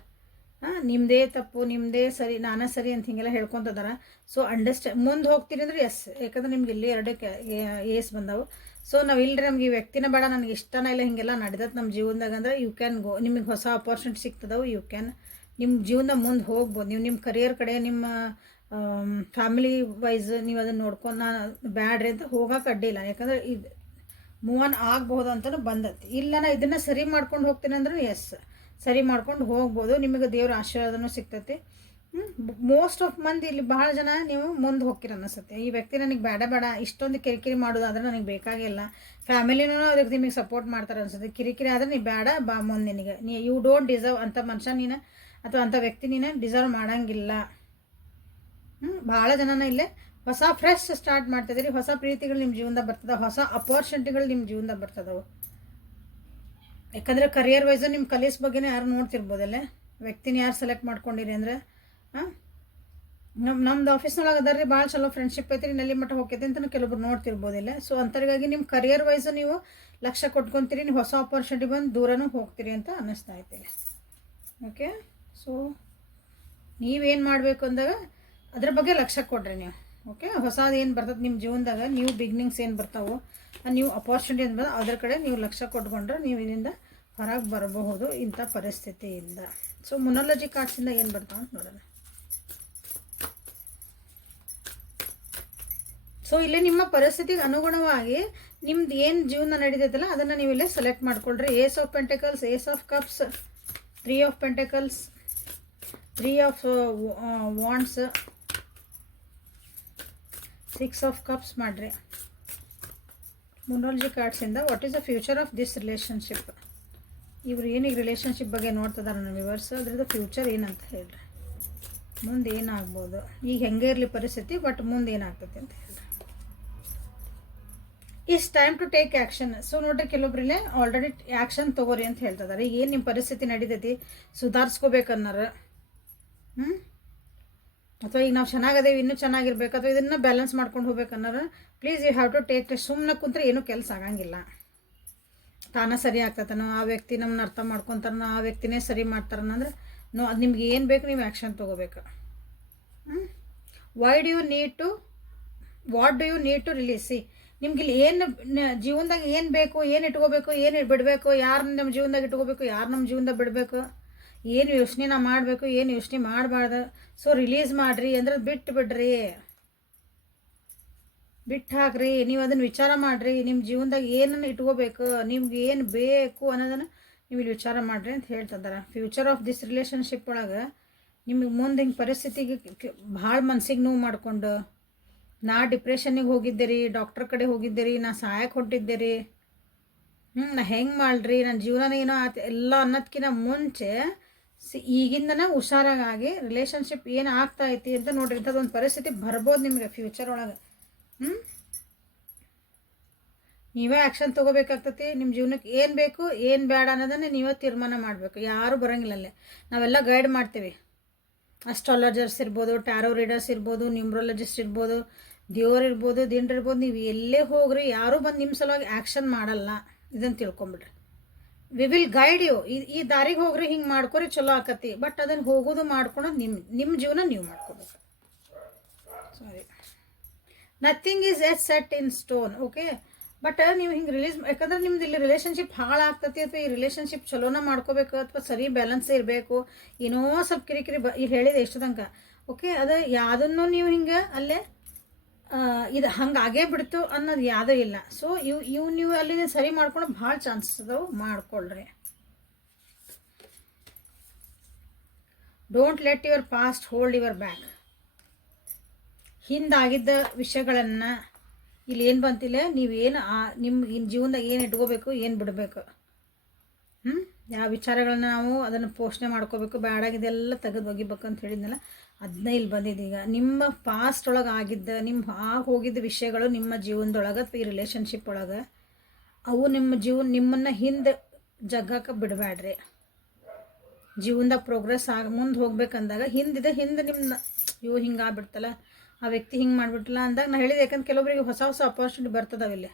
ಹಾಂ ನಿಮ್ಮದೇ ತಪ್ಪು ನಿಮ್ಮದೇ ಸರಿ, ನಾನೇ ಸರಿ ಅಂತ ಹಿಂಗೆಲ್ಲ ಹೇಳ್ಕೊತಿದಾರ. ಸೊ ಅಂಡರ್ಸ್ಟ್ಯಾಂಡ್ ಮುಂದೆ ಹೋಗ್ತೀರಿ ಅಂದ್ರೆ ಎಸ್ ಯಾಕಂದ್ರೆ ನಿಮ್ಗೆ ಇಲ್ಲಿ ಎರಡಕ್ಕೆ ಏಸ್ ಬಂದವು. ಸೊ ನಾವು ಇಲ್ಲರಿ ನಮ್ಗೆ ಈ ವ್ಯಕ್ತಿನ ಬೇಡ, ನನಗೆ ಇಷ್ಟನ ಇಲ್ಲ, ಹಿಂಗೆಲ್ಲ ನಡೆದತ್ತೆ ನಮ್ಮ ಜೀವನದಾಗ ಅಂದ್ರೆ ಯು ಕ್ಯಾನ್ ಗೋ ನಿಮಗೆ ಹೊಸ ಆಪರ್ಚುನಿಟಿ ಸಿಗ್ತದವು ಯು ಕ್ಯಾನ್ ನಿಮ್ಮ ಜೀವನ ಮುಂದೆ ಹೋಗ್ಬೋದು. ನೀವು ನಿಮ್ಮ ಕರಿಯರ್ ಕಡೆ, ನಿಮ್ಮ ಫ್ಯಾಮಿಲಿ ವೈಸ್ ನೀವು ಅದನ್ನು ನೋಡ್ಕೊಂಡು ನಾನು ಬ್ಯಾಡ್ರಿ ಅಂತ ಹೋಗಕ್ಕೆ ಅಡ್ಡಿಲ್ಲ ಯಾಕಂದ್ರೆ ಇದು ಮೂವ್ ಆನ್ ಆಗ್ಬೋದು ಅಂತಲೂ ಬಂದತ್ತೆ ಇಲ್ಲ ನಾ ಇದನ್ನು ಸರಿ ಮಾಡ್ಕೊಂಡು ಹೋಗ್ತೀನಿ ಅಂದ್ರೆ ಎಸ್ ಸರಿ ಮಾಡ್ಕೊಂಡು ಹೋಗ್ಬೋದು. ನಿಮಗೆ ದೇವ್ರ ಆಶೀರ್ವಾದನೂ ಸಿಗ್ತೈತಿ. ಮೋಸ್ಟ್ ಆಫ್ ಮಂದಿ ಇಲ್ಲಿ ಭಾಳ ಜನ ನೀವು ಮುಂದೆ ಹೋಗ್ತೀರ ಅನ್ನಿಸುತ್ತೆ ಈ ವ್ಯಕ್ತಿ ನನಗೆ ಬೇಡ ಬೇಡ, ಇಷ್ಟೊಂದು ಕಿರಿಕಿರಿ ಮಾಡೋದಾದ್ರೆ ನನಗೆ ಬೇಕಾಗಿಲ್ಲ. ಫ್ಯಾಮಿಲಿನೂ ಅದಕ್ಕೆ ನಿಮಗೆ ಸಪೋರ್ಟ್ ಮಾಡ್ತಾರೆ ಅನ್ಸುತ್ತೆ. ಕಿರಿಕಿರಿ ಆದರೆ ನೀ ಬೇಡ, ಬಾ ಮುಂದೆ ನಿನಗೆ. ನೀ ಯು ಡೋಂಟ್ ಡಿಸರ್ವ್ ಅಂಥ ಮನುಷ್ಯ ನೀನು ಅಥವಾ ಅಂಥ ವ್ಯಕ್ತಿ ನೀನು ಡಿಸರ್ವ್ ಮಾಡೋಂಗಿಲ್ಲ. ಭಾಳ ಜನನ ಇಲ್ಲೇ. ಹೊಸ ಫ್ರೆಶ್ ಸ್ಟಾರ್ಟ್ ಮಾಡ್ತಿದ್ದೀರಿ. ಹೊಸ ಪ್ರೀತಿಗಳು ನಿಮ್ಮ ಜೀವನದಾಗ ಬರ್ತದೆ. ಹೊಸ ಅಪರ್ಚುನಿಟಿಗಳು ನಿಮ್ಮ ಜೀವನದಾಗ ಬರ್ತದವು. ಯಾಕಂದರೆ ಕರಿಯರ್ ವೈಸು ನಿಮ್ಮ ಕಲೀಸ್ ಬಗ್ಗೆನೇ ಯಾರು ನೋಡ್ತಿರ್ಬೋದಲ್ಲೇ? ವ್ಯಕ್ತಿನ ಯಾರು ಸೆಲೆಕ್ಟ್ ಮಾಡ್ಕೊಂಡಿರಿ ಅಂದರೆ? ನಮ್ಮ ನಮ್ದು ಆಫೀಸ್ನೊಳಗೆ ಅದಾರ ರೀ ಭಾಳ ಚಲೋ ಫ್ರೆಂಡ್ಶಿಪ್ ಐತಿ ರೀ ನಲ್ಲಿ ಮಟ್ಟ ಹೋಗ್ತೈತಿ ಅಂತ ಕೆಲವೊಬ್ರು ನೋಡ್ತಿರ್ಬೋದಿಲ್ಲ. ಸೊ ಅಂತರಿಗಾಗಿ ನಿಮ್ಮ ಕರಿಯರ್ ವೈಸು ನೀವು ಲಕ್ಷ್ಯ ಕೊಟ್ಕೊತೀರಿ. ನೀವು ಹೊಸ ಆಪರ್ಚುನಿಟಿ ಬಂದು ದೂರನೂ ಹೋಗ್ತೀರಿ ಅಂತ ಅನ್ನಿಸ್ತಾ ಐತಿ ಓಕೆ ಸೊ ನೀವೇನು ಮಾಡಬೇಕು ಅಂದಾಗ ಅದ್ರ ಬಗ್ಗೆ ಲಕ್ಷ್ಯ ಕೊಡ್ರಿ ನೀವು. ಓಕೆ ಹೊಸದು ಏನು ಬರ್ತದೆ ನಿಮ್ಮ ಜೀವನದಾಗ? ನ್ಯೂ ಬಿಗ್ನಿಂಗ್ಸ್ ಏನು ಬರ್ತಾವೋ, ಆ ನ್ಯೂ ಅಪಾರ್ಚುನಿಟಿ ಏನು ಬರ್ತದೆ, ಅದ್ರ ಕಡೆ ನೀವು ಲಕ್ಷ್ಯ ಕೊಟ್ಕೊಂಡ್ರೆ ನೀವು ಇದರಿಂದ ಹೊರಗೆ ಬರಬಹುದು ಇಂಥ ಪರಿಸ್ಥಿತಿಯಿಂದ. ಸೊ ಮುನಾಲಜಿ ಕಾರ್ಡ್ಸಿಂದ ಏನು ಬರ್ತಾವ ಅಂತ ನೋಡೋಣ. ಸೊ ಇಲ್ಲಿ ನಿಮ್ಮ ಪರಿಸ್ಥಿತಿಗೆ ಅನುಗುಣವಾಗಿ ನಿಮ್ದು ಏನು ಜೀವನ ನಡೀತೈತಲ್ಲ, ಅದನ್ನು ನೀವು ಇಲ್ಲೇ ಸೆಲೆಕ್ಟ್ ಮಾಡ್ಕೊಳ್ರಿ. Ace of pentacles ace of cups three of pentacles three of wands six of cups ಮಾಡಿರಿ. Moonology ಕಾರ್ಡ್ಸಿಂದ what is the future of this relationship ಇವ್ರು ಏನೀಗ ರಿಲೇಷನ್ಶಿಪ್ ಬಗ್ಗೆ ನೋಡ್ತಿದ್ದಾರೆ ನನ್ನ ವಿವರ್ಸ್, ಅದ್ರದ್ದು ಫ್ಯೂಚರ್ ಏನಂತ ಹೇಳ್ರಿ. ಮುಂದೆ ಏನಾಗ್ಬೋದು? ಈಗ ಹೆಂಗೆ ಇರಲಿ ಪರಿಸ್ಥಿತಿ ಬಟ್ ಮುಂದೆ ಏನಾಗ್ತೈತಿ ಅಂತ ಹೇಳ್ರಿ. Is time to take action so ನೋಡ್ರಿ ಕೆಲವೊಬ್ರಲ್ಲೇ ಆಲ್ರೆಡಿ ಆ್ಯಕ್ಷನ್ ತೊಗೋರಿ ಅಂತ ಹೇಳ್ತಿದ್ದಾರೆ ಏನು ನಿಮ್ಮ ಪರಿಸ್ಥಿತಿ ನಡೀತೈತಿ? ಸುಧಾರಿಸ್ಕೋಬೇಕನ್ನಾರ. ಹ್ಞೂ ಅಥವಾ ಈಗ ನಾವು ಚೆನ್ನಾಗದೇವಿ, ಇನ್ನೂ ಚೆನ್ನಾಗಿರ್ಬೇಕು, ಅಥವಾ ಇದನ್ನು ಬ್ಯಾಲೆನ್ಸ್ ಮಾಡ್ಕೊಂಡು ಹೋಗ್ಬೇಕನ್ನೋರು please you have to take ಸುಮ್ಮನೆ ಕುಂತ್ರೆ ಏನೂ ಕೆಲಸ ಆಗಂಗಿಲ್ಲ. ತಾನೇ ಸರಿ ಆಗ್ತತನೋ, ಆ ವ್ಯಕ್ತಿ ನಮ್ಮನ್ನ ಅರ್ಥ ಮಾಡ್ಕೊತಾರನೋ ಆ ವ್ಯಕ್ತಿನೇ ಸರಿ ಮಾಡ್ತಾರನಂದ್ರೆ ನೋ ಅದು ನಿಮ್ಗೆ ಏನು ಬೇಕು ನೀವು ಆ್ಯಕ್ಷನ್ ತೊಗೋಬೇಕು. Why do you need to what do you need to release ನಿಮ್ಗೆ ಇಲ್ಲಿ ಏನು ಜೀವನದಾಗ ಏನು ಬೇಕು, ಏನು ಇಟ್ಕೋಬೇಕು, ಏನು ಬಿಡಬೇಕು, ಯಾರು ನಮ್ಮ ಜೀವನದಾಗ ಇಟ್ಕೋಬೇಕು, ಯಾರು ನಮ್ಮ ಜೀವನದಾಗ ಬಿಡಬೇಕು? ಏನು ಯೋಚನೆ ನಾ ಮಾಡಬೇಕು, ಏನು ಯೋಚನೆ ಮಾಡಬಾರ್ದು? ಸೊ ರಿಲೀಸ್ ಮಾಡಿರಿ ಅಂದ್ರೆ ಬಿಟ್ಟು ಬಿಡ್ರಿ. ಬಿಟ್ಟು ಹಾಕ್ರಿ. ನೀವು ಅದನ್ನು ವಿಚಾರ ಮಾಡಿರಿ. ನಿಮ್ಮ ಜೀವನದಾಗ ಏನನ್ನು ಇಟ್ಕೋಬೇಕು, ನಿಮ್ಗೆ ಏನು ಬೇಕು ಅನ್ನೋದನ್ನು ನೀವು ಇಲ್ಲಿ ವಿಚಾರ ಮಾಡಿರಿ ಅಂತ ಹೇಳ್ತಿದ್ದಾರೆ ಫ್ಯೂಚರ್ ಆಫ್ ದಿಸ್ ರಿಲೇಷನ್ಶಿಪ್ ಒಳಗೆ ನಿಮಗೆ ಮುಂದೆ ಹಿಂಗೆ ಪರಿಸ್ಥಿತಿಗೆ ಭಾಳ ಮನ್ಸಿಗೆ ನೋವು ಮಾಡಿಕೊಂಡು, ನಾ ಡಿಪ್ರೆಷನ್ನಿಗೆ ಹೋಗಿದ್ದೆ ರೀ ಡಾಕ್ಟರ್ ಕಡೆ ಹೋಗಿದ್ದೆ ರೀ ನಾ ಸಹಾಯಕ್ಕೆ ಹೊಂಟಿದ್ದೆ ರೀ ಹ್ಞೂ ನಾ ಹೆಂಗೆ ಮಾಡ್ರಿ? ನನ್ನ ಜೀವನ ಏನೋ ಆತ, ಎಲ್ಲ ಅನ್ನೋದಕ್ಕಿಂತ ಮುಂಚೆ ಸಿ, ಈಗಿಂದನೇ ಹುಷಾರಾಗಿ ರಿಲೇಷನ್ಶಿಪ್ ಏನು ಆಗ್ತಾ ಐತಿ ಅಂತ ನೋಡ್ರಿ. ಇಂಥದ್ದೊಂದು ಪರಿಸ್ಥಿತಿ ಬರ್ಬೋದು ನಿಮಗೆ ಫ್ಯೂಚರ್ ಒಳಗೆ. ಹ್ಞೂ ನೀವೇ ಆ್ಯಕ್ಷನ್ ತೊಗೋಬೇಕಾಗ್ತತಿ. ನಿಮ್ಮ ಜೀವನಕ್ಕೆ ಏನು ಬೇಕು, ಏನು ಬೇಡ ಅನ್ನೋದನ್ನೇ ನೀವೇ ತೀರ್ಮಾನ ಮಾಡಬೇಕು. ಯಾರೂ ಬರೋಂಗಿಲ್ಲ ಅಲ್ಲೇ ನಾವೆಲ್ಲ ಗೈಡ್ ಮಾಡ್ತೀವಿ. ಅಸ್ಟ್ರಾಲಜರ್ಸ್ ಇರ್ಬೋದು ಟ್ಯಾರೋ ರೀಡರ್ಸ್ ಇರ್ಬೋದು ನ್ಯೂಮ್ರಾಲಜಿಸ್ಟ್ ಇರ್ಬೋದು, ದೇವ್ರು ಇರ್ಬೋದು ದಿಂಡ್ರಿರ್ಬೋದು ನೀವು ಎಲ್ಲೇ ಹೋಗ್ರಿ, ಯಾರೂ ಬಂದು ನಿಮ್ಮ ಸಲುವಾಗಿ ಆ್ಯಕ್ಷನ್ ಮಾಡಲ್ಲ. ಇದನ್ನು ತಿಳ್ಕೊಂಬಿಡ್ರಿ. ವಿ ವಿಲ್ ಗೈಡ್ ಯು ಈ ದಾರಿಗೆ ಹೋಗ್ರಿ ಹಿಂಗೆ ಮಾಡ್ಕೊರಿ ಚಲೋ ಆಕತಿ. ಬಟ್ ಅದನ್ನು ಹೋಗೋದು ಮಾಡ್ಕೊಳೋದು ನಿಮ್ಮ ನಿಮ್ಮ ಜೀವನ ನೀವು ಮಾಡ್ಕೋಬೇಕು. Sorry nothing is as set in stone okay but ನೀವು ಹಿಂಗೆ ರಿಲೀಸ್ ಯಾಕಂದ್ರೆ ನಿಮ್ದು ಇಲ್ಲಿ ರಿಲೇಷನ್ಶಿಪ್ ಹಾಳಾಗ್ತತಿ ಅಥವಾ ಈ ರಿಲೇಶನ್ಶಿಪ್ ಚಲೋನ ಮಾಡ್ಕೋಬೇಕು ಅಥವಾ ಸರಿ ಬ್ಯಾಲೆನ್ಸ್ ಇರಬೇಕು, ಏನೋ ಸ್ವಲ್ಪ ಕಿರಿಕಿರಿ ಬ ಈಗ ಹೇಳಿದೆ ಎಷ್ಟು ತನಕ ಓಕೆ ಅದು ಯಾವುದನ್ನು ನೀವು ಹಿಂಗೆ ಅಲ್ಲೇ ಇದು ಹಂಗಾಗೇ ಬಿಡ್ತು ಅನ್ನೋದು ಯಾವುದೂ ಇಲ್ಲ. ಸೊ ಇವು ಇವು ನೀವು ಅಲ್ಲಿಂದ ಸರಿ ಮಾಡ್ಕೊಂಡು ಭಾಳ ಚಾನ್ಸಸ್ ಅದಾವೆ ಮಾಡ್ಕೊಳ್ರಿ. Don't let your past hold your back ಹಿಂದಾಗಿದ್ದ ವಿಷಯಗಳನ್ನು ಇಲ್ಲಿ ಏನು ಬಂತಿಲ್ಲ, ನೀವೇನು ಆ ನಿಮ್ಮ ಜೀವನದಾಗ ಏನು ಇಟ್ಕೋಬೇಕು, ಏನು ಬಿಡಬೇಕು? ಹ್ಞೂ ಯಾವ ವಿಚಾರಗಳನ್ನ ನಾವು ಅದನ್ನು ಪೋಷಣೆ ಮಾಡ್ಕೋಬೇಕು ಬ್ಯಾಡಾಗಿದೆಲ್ಲ ತೆಗೆದು ಒಗಿಬೇಕು ಅಂತ ಹೇಳಿದ್ನಲ್ಲ ಅದನ್ನ ಇಲ್ಲಿ ಬಂದಿದೆ ಈಗ. ನಿಮ್ಮ ಪಾಸ್ಟ್ ಒಳಗೆ ಆಗಿದ್ದ ನಿಮ್ಮ ಆಗ ಹೋಗಿದ್ದ ವಿಷಯಗಳು ನಿಮ್ಮ ಜೀವನದೊಳಗೆ ಅಥವಾ ಈ ರಿಲೇಷನ್ಶಿಪ್ ಒಳಗೆ, ಅವು ನಿಮ್ಮ ಜೀವನ, ನಿಮ್ಮನ್ನು ಹಿಂದೆ ಜಗ್ಗಕ್ಕೆ ಬಿಡಬೇಡ್ರಿ ಜೀವನದಾಗ ಪ್ರೋಗ್ರೆಸ್ ಆಗ, ಮುಂದೆ ಹೋಗ್ಬೇಕಂದಾಗ ಹಿಂದಿದೆ, ಹಿಂದೆ ನಿಮ್ಮ ಇವು ಹಿಂಗೆ ಆಗ್ಬಿಡ್ತಲ್ಲ, ಆ ವ್ಯಕ್ತಿ ಹಿಂಗೆ ಮಾಡಿಬಿಟ್ಲ ಅಂದಾಗ ನಾನು ಹೇಳಿದೆ, ಯಾಕಂದ್ರೆ ಕೆಲವೊಬ್ಬರಿಗೆ ಹೊಸ ಹೊಸ ಆಪರ್ಚುನಿಟಿ ಬರ್ತದಾವ ಇಲ್ಲಿ.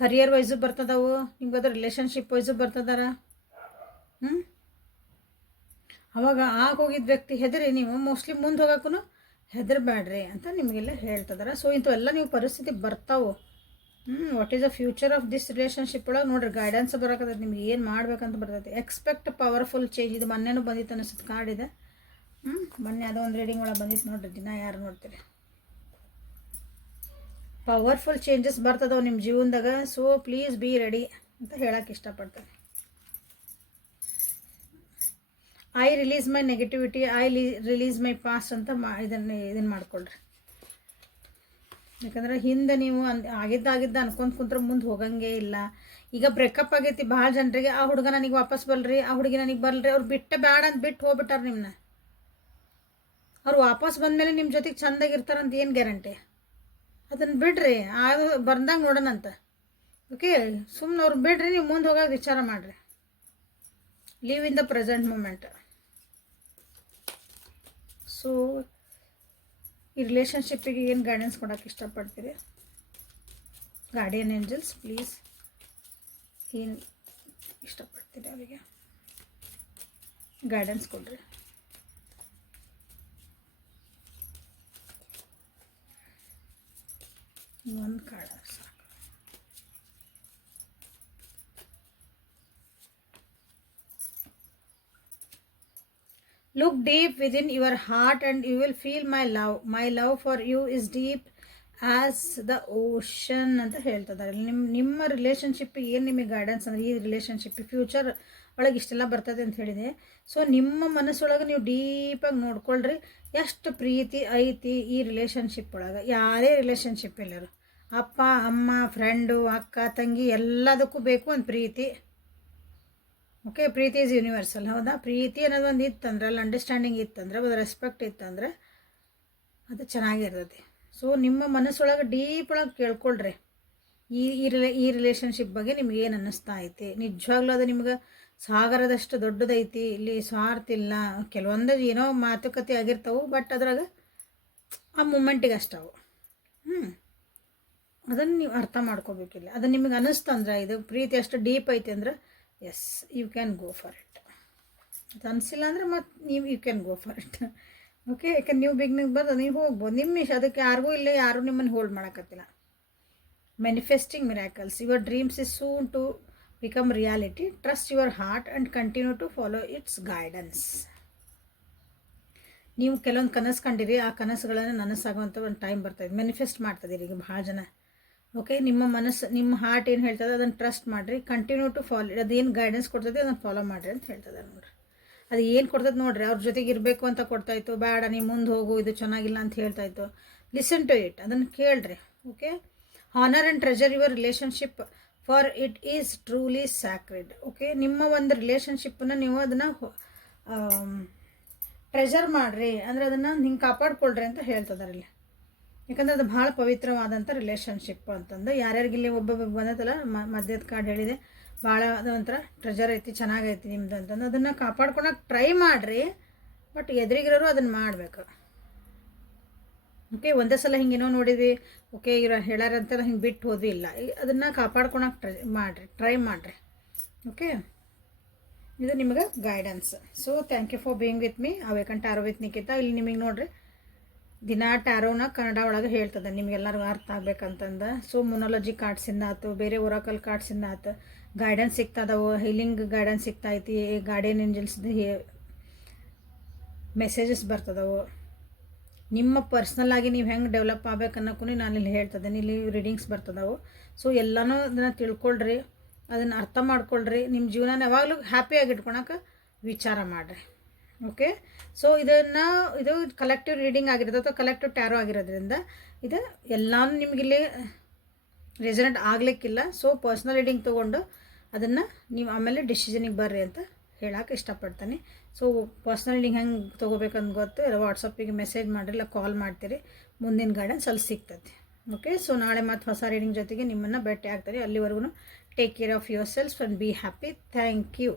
ಕರಿಯರ್ ವೈಸು ಬರ್ತದವು ನಿಮ್ಗೆ ಅದ್ರ ರಿಲೇಷನ್ಶಿಪ್ ವೈಸು ಬರ್ತದಾರ. ಹ್ಞೂ ಅವಾಗ ಆಗೋಗಿದ್ದ ವ್ಯಕ್ತಿ ಹೆದರಿ, ನೀವು ಮೋಸ್ಟ್ಲಿ ಮುಂದೆ ಹೋಗೋಕ್ಕೂ ಹೆದರಬೇಡ್ರಿ ಅಂತ ನಿಮಗೆಲ್ಲ ಹೇಳ್ತದಾರ. ಸೊ ಇಂಥವೆಲ್ಲ ನೀವು ಪರಿಸ್ಥಿತಿ ಬರ್ತಾವೆ. ಹ್ಞೂ what is the future of this relationship ಒಳಗೆ? ನೋಡ್ರಿ ಗೈಡೆನ್ಸ್ ಬರಕತ್ತದೆ ನಿಮ್ಗೆ ಏನು ಮಾಡ್ಬೇಕಂತ ಬರ್ತೈತೆ. ಎಕ್ಸ್ಪೆಕ್ಟ್ ಪವರ್ಫುಲ್ ಚೇಂಜ್ ಇದು ಮೊನ್ನೆನೂ ಬಂದಿತ್ತು ಅನಿಸುತ್ತೆ ಕಾರ್ಡ್ ಇದೆ. ಹ್ಞೂ ಮೊನ್ನೆ ಅದೋ ಒಂದು ರೀಡಿಂಗ್ ಒಳಗೆ ಬಂದಿತ್ತು ನೋಡ್ರಿ, ದಿನ ಯಾರು ನೋಡ್ತೀರಿ. ಪವರ್ಫುಲ್ ಚೇಂಜಸ್ ಬರ್ತದವು ನಿಮ್ಮ ಜೀವನದಾಗ. ಸೊ ಪ್ಲೀಸ್ ಬಿ ರೆಡಿ ಅಂತ ಹೇಳಕ್ಕೆ ಇಷ್ಟಪಡ್ತೇನೆ. I release my negativity I release my past ಅಂತ ಮಾ, ಇದನ್ನು ಇದನ್ನು ಮಾಡ್ಕೊಳ್ರಿ. ಯಾಕಂದ್ರೆ ಹಿಂದೆ ನೀವು ಅನ್, ಆಗಿದ್ದಾಗಿದ್ದ ಅನ್ಕೊಂಡು ಕುಂತ್ರೆ ಮುಂದೆ ಹೋಗಂಗೆ ಇಲ್ಲ. ಈಗ ಬ್ರೇಕಪ್ ಆಗೈತಿ, ಭಾಳ ಜನರಿಗೆ, ಆ ಹುಡುಗ ನನಗೆ ವಾಪಸ್ ಬಲ್ರಿ ಆ ಹುಡುಗಿ ನನಗೆ ಬಲ್ರಿ ಅವ್ರು ಬಿಟ್ಟ ಬೇಡ ಅಂತ ಬಿಟ್ಟು ಹೋಗ್ಬಿಟ್ಟಾರ ನಿಮ್ಮನ್ನ ಅವ್ರು ವಾಪಸ್ ಬಂದಮೇಲೆ ನಿಮ್ಮ ಜೊತೆಗೆ ಚಂದಾಗಿರ್ತಾರಂತ ಏನು ಗ್ಯಾರಂಟಿ? ಅದನ್ನು ಬಿಡ್ರಿ ಅದು ಬಂದಂಗೆ ನೋಡೋಣಂತ ಓಕೆ ಸುಮ್ಮನೆ ಅವ್ರು ಬಿಡ್ರಿ, ನೀವು ಮುಂದೆ ಹೋಗೋಕೆ ವಿಚಾರ ಮಾಡಿರಿ. Live in the present moment so ಈ ರಿಲೇಷನ್ಶಿಪ್ಪಿಗೆ ಏನು ಗೈಡೆನ್ಸ್ ಕೊಡೋಕೆ ಇಷ್ಟಪಡ್ತೀರಿ? ಗಾರ್ಡಿಯನ್ ಏಂಜಲ್ಸ್ ಪ್ಲೀಸ್ ಏನು ಇಷ್ಟಪಡ್ತೀರಿ ಅವರಿಗೆ? ಗೈಡೆನ್ಸ್ ಕೊಡ್ರಿ. ಒಂದು ಕಾರ್ಡ್ ಸಾಕು Look deep within your heart and you will feel my love. My love for you is deep as the ocean ಅಂತ ಹೇಳ್ತಿದ್ದಾರೆ. ನಿಮ್ಮ ನಿಮ್ಮ ರಿಲೇಷನ್ಶಿಪ್ಪಿಗೆ ಏನು ನಿಮಗೆ ಗೈಡೆನ್ಸ್ ಅಂದರೆ ಈ ರಿಲೇಷನ್ಶಿಪ್ ಫ್ಯೂಚರ್ ಒಳಗೆ ಇಷ್ಟೆಲ್ಲ ಬರ್ತದೆ ಅಂತ ಹೇಳಿದೆ. ಸೊ ನಿಮ್ಮ ಮನಸ್ಸೊಳಗೆ ನೀವು ಡೀಪಾಗಿ ನೋಡ್ಕೊಳ್ರಿ. ಎಷ್ಟು ಪ್ರೀತಿ ಐತಿ ಈ ರಿಲೇಷನ್ಶಿಪ್ ಒಳಗೆ. ಯಾರೇ ರಿಲೇಷನ್ಶಿಪ್ ಎಲ್ಲರು ಅಪ್ಪ, ಅಮ್ಮ ಫ್ರೆಂಡು ಅಕ್ಕ, ತಂಗಿ ಎಲ್ಲದಕ್ಕೂ ಬೇಕು ಒಂದು ಪ್ರೀತಿ. ಓಕೆ ಪ್ರೀತಿ ಇಸ್ ಯೂನಿವರ್ಸಲ್ ಹೌದಾ? ಪ್ರೀತಿ ಅನ್ನೋದು ಒಂದು ಇತ್ತಂದ್ರೆ, ಅಲ್ಲಿ ಅಂಡರ್ಸ್ಟ್ಯಾಂಡಿಂಗ್ ಇತ್ತಂದ್ರೆ, ಅದು ರೆಸ್ಪೆಕ್ಟ್ ಇತ್ತಂದ್ರೆ, ಅದು ಚೆನ್ನಾಗಿರ್ತೈತಿ. ಸೊ ನಿಮ್ಮ ಮನಸ್ಸೊಳಗೆ ಡೀಪ್ ಒಳಗೆ ಕೇಳ್ಕೊಳ್ರಿ. ಈ ಈ ರಿಲೇ ಈ ರಿಲೇಷನ್ಶಿಪ್ ಬಗ್ಗೆ ನಿಮ್ಗೆ ಏನು ಅನ್ನಿಸ್ತಾ ಐತಿ? ನಿಜವಾಗ್ಲೂ ಅದು ನಿಮ್ಗೆ ಸಾಗರದಷ್ಟು ದೊಡ್ಡದೈತಿ, ಇಲ್ಲಿ ಸ್ವಾರ್ಥ ಇಲ್ಲ, ಕೆಲವೊಂದು ಏನೋ ಮಾತುಕತೆ ಆಗಿರ್ತಾವೆ ಬಟ್ ಅದ್ರಾಗ ಆ ಮೂಮೆಂಟಿಗೆ ಅಷ್ಟವು. ಹ್ಞೂ ಅದನ್ನು ನೀವು ಅರ್ಥ ಮಾಡ್ಕೋಬೇಕಿಲ್ಲ. ಅದು ನಿಮಗೆ ಅನ್ನಿಸ್ತಂದ್ರೆ, ಇದು ಪ್ರೀತಿ ಅಷ್ಟು ಡೀಪ್ ಐತಿ ಅಂದ್ರೆ yes you can go for it ಅದು ಅನಿಸಿಲ್ಲ ಅಂದರೆ ಮತ್ತು ನೀವು you can go for it okay ಯಾಕಂದ್ರೆ ನೀವು ಬಿಗ್ನಿಗೆ ಬರ್ತದೆ ನೀವು ಹೋಗ್ಬೋದು. ನಿಮ್ಮ ಇಷ್ಟ, ಅದಕ್ಕೆ ಯಾರಿಗೂ ಇಲ್ಲ, ಯಾರೂ ನಿಮ್ಮನ್ನು hold ಮಾಡೋಕ್ಕತ್ತಿಲ್ಲ manifesting miracles your dreams is soon to become reality trust your heart and continue to follow its guidance ನೀವು ಕೆಲವೊಂದು ಕನಸು ಕಂಡಿರಿ, ಆ ಕನಸುಗಳನ್ನು ನನಸಾಗುವಂಥ ಒಂದು ಟೈಮ್ ಬರ್ತದೆ ಮ್ಯಾನಿಫೆಸ್ಟ್ ಮಾಡ್ತದೆ ಈಗ ಭಾಳ ಜನ. ಓಕೆ ನಿಮ್ಮ ಮನಸ್ಸು, ನಿಮ್ಮ ಹಾರ್ಟ್ ಏನು ಹೇಳ್ತದೆ, ಅದನ್ನು ಟ್ರಸ್ಟ್ ಮಾಡಿರಿ. ಕಂಟಿನ್ಯೂ ಟು ಫಾಲೋ ಅದೇನು ಗೈಡೆನ್ಸ್ ಕೊಡ್ತದೆ ಅದನ್ನು ಫಾಲೋ ಮಾಡಿರಿ ಅಂತ ಹೇಳ್ತದೆ ನೋಡ್ರಿ. ಅದು ಏನು ಕೊಡ್ತದೆ ನೋಡ್ರಿ, ಅವ್ರ ಜೊತೆಗೆ ಇರಬೇಕು ಅಂತ ಕೊಡ್ತಾಯಿತ್ತು. ಬೇಡ ನೀವು ಮುಂದೆ ಹೋಗು, ಇದು ಚೆನ್ನಾಗಿಲ್ಲ ಅಂತ ಹೇಳ್ತಾಯಿತ್ತು. ಲಿಸನ್ ಟು ಇಟ್ ಅದನ್ನು ಕೇಳ್ರಿ okay honour and treasure your relationship for it is truly sacred okay ನಿಮ್ಮ ಒಂದು ರಿಲೇಷನ್ಶಿಪ್ಪನ್ನು ನೀವು ಅದನ್ನು ಟ್ರೆಜರ್ ಮಾಡಿರಿ. ಅಂದರೆ ಅದನ್ನು ಹಿಂಗೆ ಕಾಪಾಡ್ಕೊಳ್ರಿ ಅಂತ ಹೇಳ್ತದಾರೆ ಇಲ್ಲಿ ಯಾಕಂದ್ರೆ ಅದು ಭಾಳ ಪವಿತ್ರವಾದಂಥ ರಿಲೇಷನ್ಶಿಪ್ ಅಂತಂದು. ಯಾರ್ಯಾರಿಗಿಲ್ಲಿ ಒಬ್ಬೊಬ್ಬ ಬಂದತ್ತಲ್ಲ ಮಧ್ಯದ ಕಾರ್ಡ್ ಹೇಳಿದೆ. ಭಾಳ ಅದು ಒಂಥರ ಟ್ರೆಜರ್ ಐತಿ, ಚೆನ್ನಾಗೈತಿ ನಿಮ್ದು ಅಂತಂದು. ಅದನ್ನು ಕಾಪಾಡ್ಕೊಳಕ್ಕೆ ಟ್ರೈ ಮಾಡಿರಿ ಬಟ್ ಎದುರಿಗಿರೋರು ಅದನ್ನು ಮಾಡಬೇಕು. ಓಕೆ ಒಂದೇ ಸಲ ಹಿಂಗೇನೋ ನೋಡಿದ್ವಿ. ಓಕೆ ಇರೋ ಅಂತ ಹಿಂಗೆ ಬಿಟ್ಟು ಹೋದ್ವಿ ಇಲ್ಲ ಅದನ್ನು ಕಾಪಾಡ್ಕೊಳಕ್ಕೆ ಟ್ರೈ ಮಾಡಿರಿ ಟ್ರೈ ಮಾಡಿರಿ. ಓಕೆ ಇದು ನಿಮಗೆ guidance so thank you for being with me awakened aura with Nikhita ಇಲ್ಲಿ ನಿಮಗೆ ನೋಡಿರಿ. ದಿನಾ ಟ್ಯಾರೋನ ಕನ್ನಡ ಒಳಗೆ ಹೇಳ್ತದೆ, ನಿಮಗೆಲ್ಲರಿಗೂ ಅರ್ಥ ಆಗ್ಬೇಕಂತಂದು. ಸೊ ಮೊನಾಲಜಿ ಕಾರ್ಡ್ಸಿಂದ ಆಯ್ತು ಬೇರೆ ಒರಾಕಲ್ ಕಾರ್ಡ್ಸಿಂದ ಆಯ್ತು ಗೈಡೆನ್ಸ್ ಸಿಗ್ತದವು ಹೀಲಿಂಗ್ ಗೈಡೆನ್ಸ್ ಸಿಗ್ತೈತಿ ಗಾರ್ಡಿಯನ್ ಏಂಜಲ್ಸ್ದು ಮೆಸೇಜಸ್ ಬರ್ತದವು. ನಿಮ್ಮ ಪರ್ಸ್ನಲ್ ಆಗಿ ನೀವು ಹೆಂಗೆ ಡೆವಲಪ್ ಆಗ್ಬೇಕು ಅನ್ನೋಕ್ಕೂ ನಾನು ಇಲ್ಲಿ ಹೇಳ್ತದೆ, ಇಲ್ಲಿ ರೀಡಿಂಗ್ಸ್ ಬರ್ತದವು. ಸೊ ಎಲ್ಲನೂ ಅದನ್ನು ತಿಳ್ಕೊಳ್ರಿ, ಅದನ್ನು ಅರ್ಥ ಮಾಡ್ಕೊಳ್ರಿ ನಿಮ್ಮ ಜೀವನ ಯಾವಾಗಲೂ ಹ್ಯಾಪಿಯಾಗಿ ಇಟ್ಕೊಳಕ್ಕೆ ವಿಚಾರ ಮಾಡಿರಿ. ಓಕೆ ಸೊ ಇದನ್ನು, ಇದು ಕಲೆಕ್ಟಿವ್ ರೀಡಿಂಗ್ ಆಗಿರೋದು ಅಥವಾ ಕಲೆಕ್ಟಿವ್ ಟ್ಯಾರೋ ಆಗಿರೋದ್ರಿಂದ ಇದು ಎಲ್ಲಾನು ನಿಮಗಿಲ್ಲಿ ರೆಸನೆಂಟ್ ಆಗಲಿಕ್ಕಿಲ್ಲ. ಸೊ ಪರ್ಸ್ನಲ್ ರೀಡಿಂಗ್ ತೊಗೊಂಡು ಅದನ್ನು ನೀವು ಆಮೇಲೆ ಡಿಸಿಷನಿಗೆ ಬರ್ರಿ ಅಂತ ಹೇಳಕ್ಕೆ ಇಷ್ಟಪಡ್ತೀನಿ. ಸೊ ಪರ್ಸ್ನಲ್ ರೀಡಿಂಗ್ ಹೆಂಗೆ ತೊಗೋಬೇಕಂತ ಗೊತ್ತು? ಇಲ್ಲ ವಾಟ್ಸಪ್ಪಿಗೆ ಮೆಸೇಜ್ ಮಾಡಿರಿ, ಇಲ್ಲ ಕಾಲ್ ಮಾಡ್ತೀರಿ, ಮುಂದಿನ ಗೈಡೆನ್ಸ್ ಅಲ್ಲಿ ಸಿಗ್ತದೆ. ಓಕೆ ಸೊ ನಾಳೆ ಮತ್ತು ಹೊಸ ರೀಡಿಂಗ್ ಜೊತೆಗೆ ನಿಮ್ಮನ್ನು ಭೇಟಿ ಆಗ್ತಾರೆ ಅಲ್ಲಿವರೆಗೂ take care of yourself and be happy thank you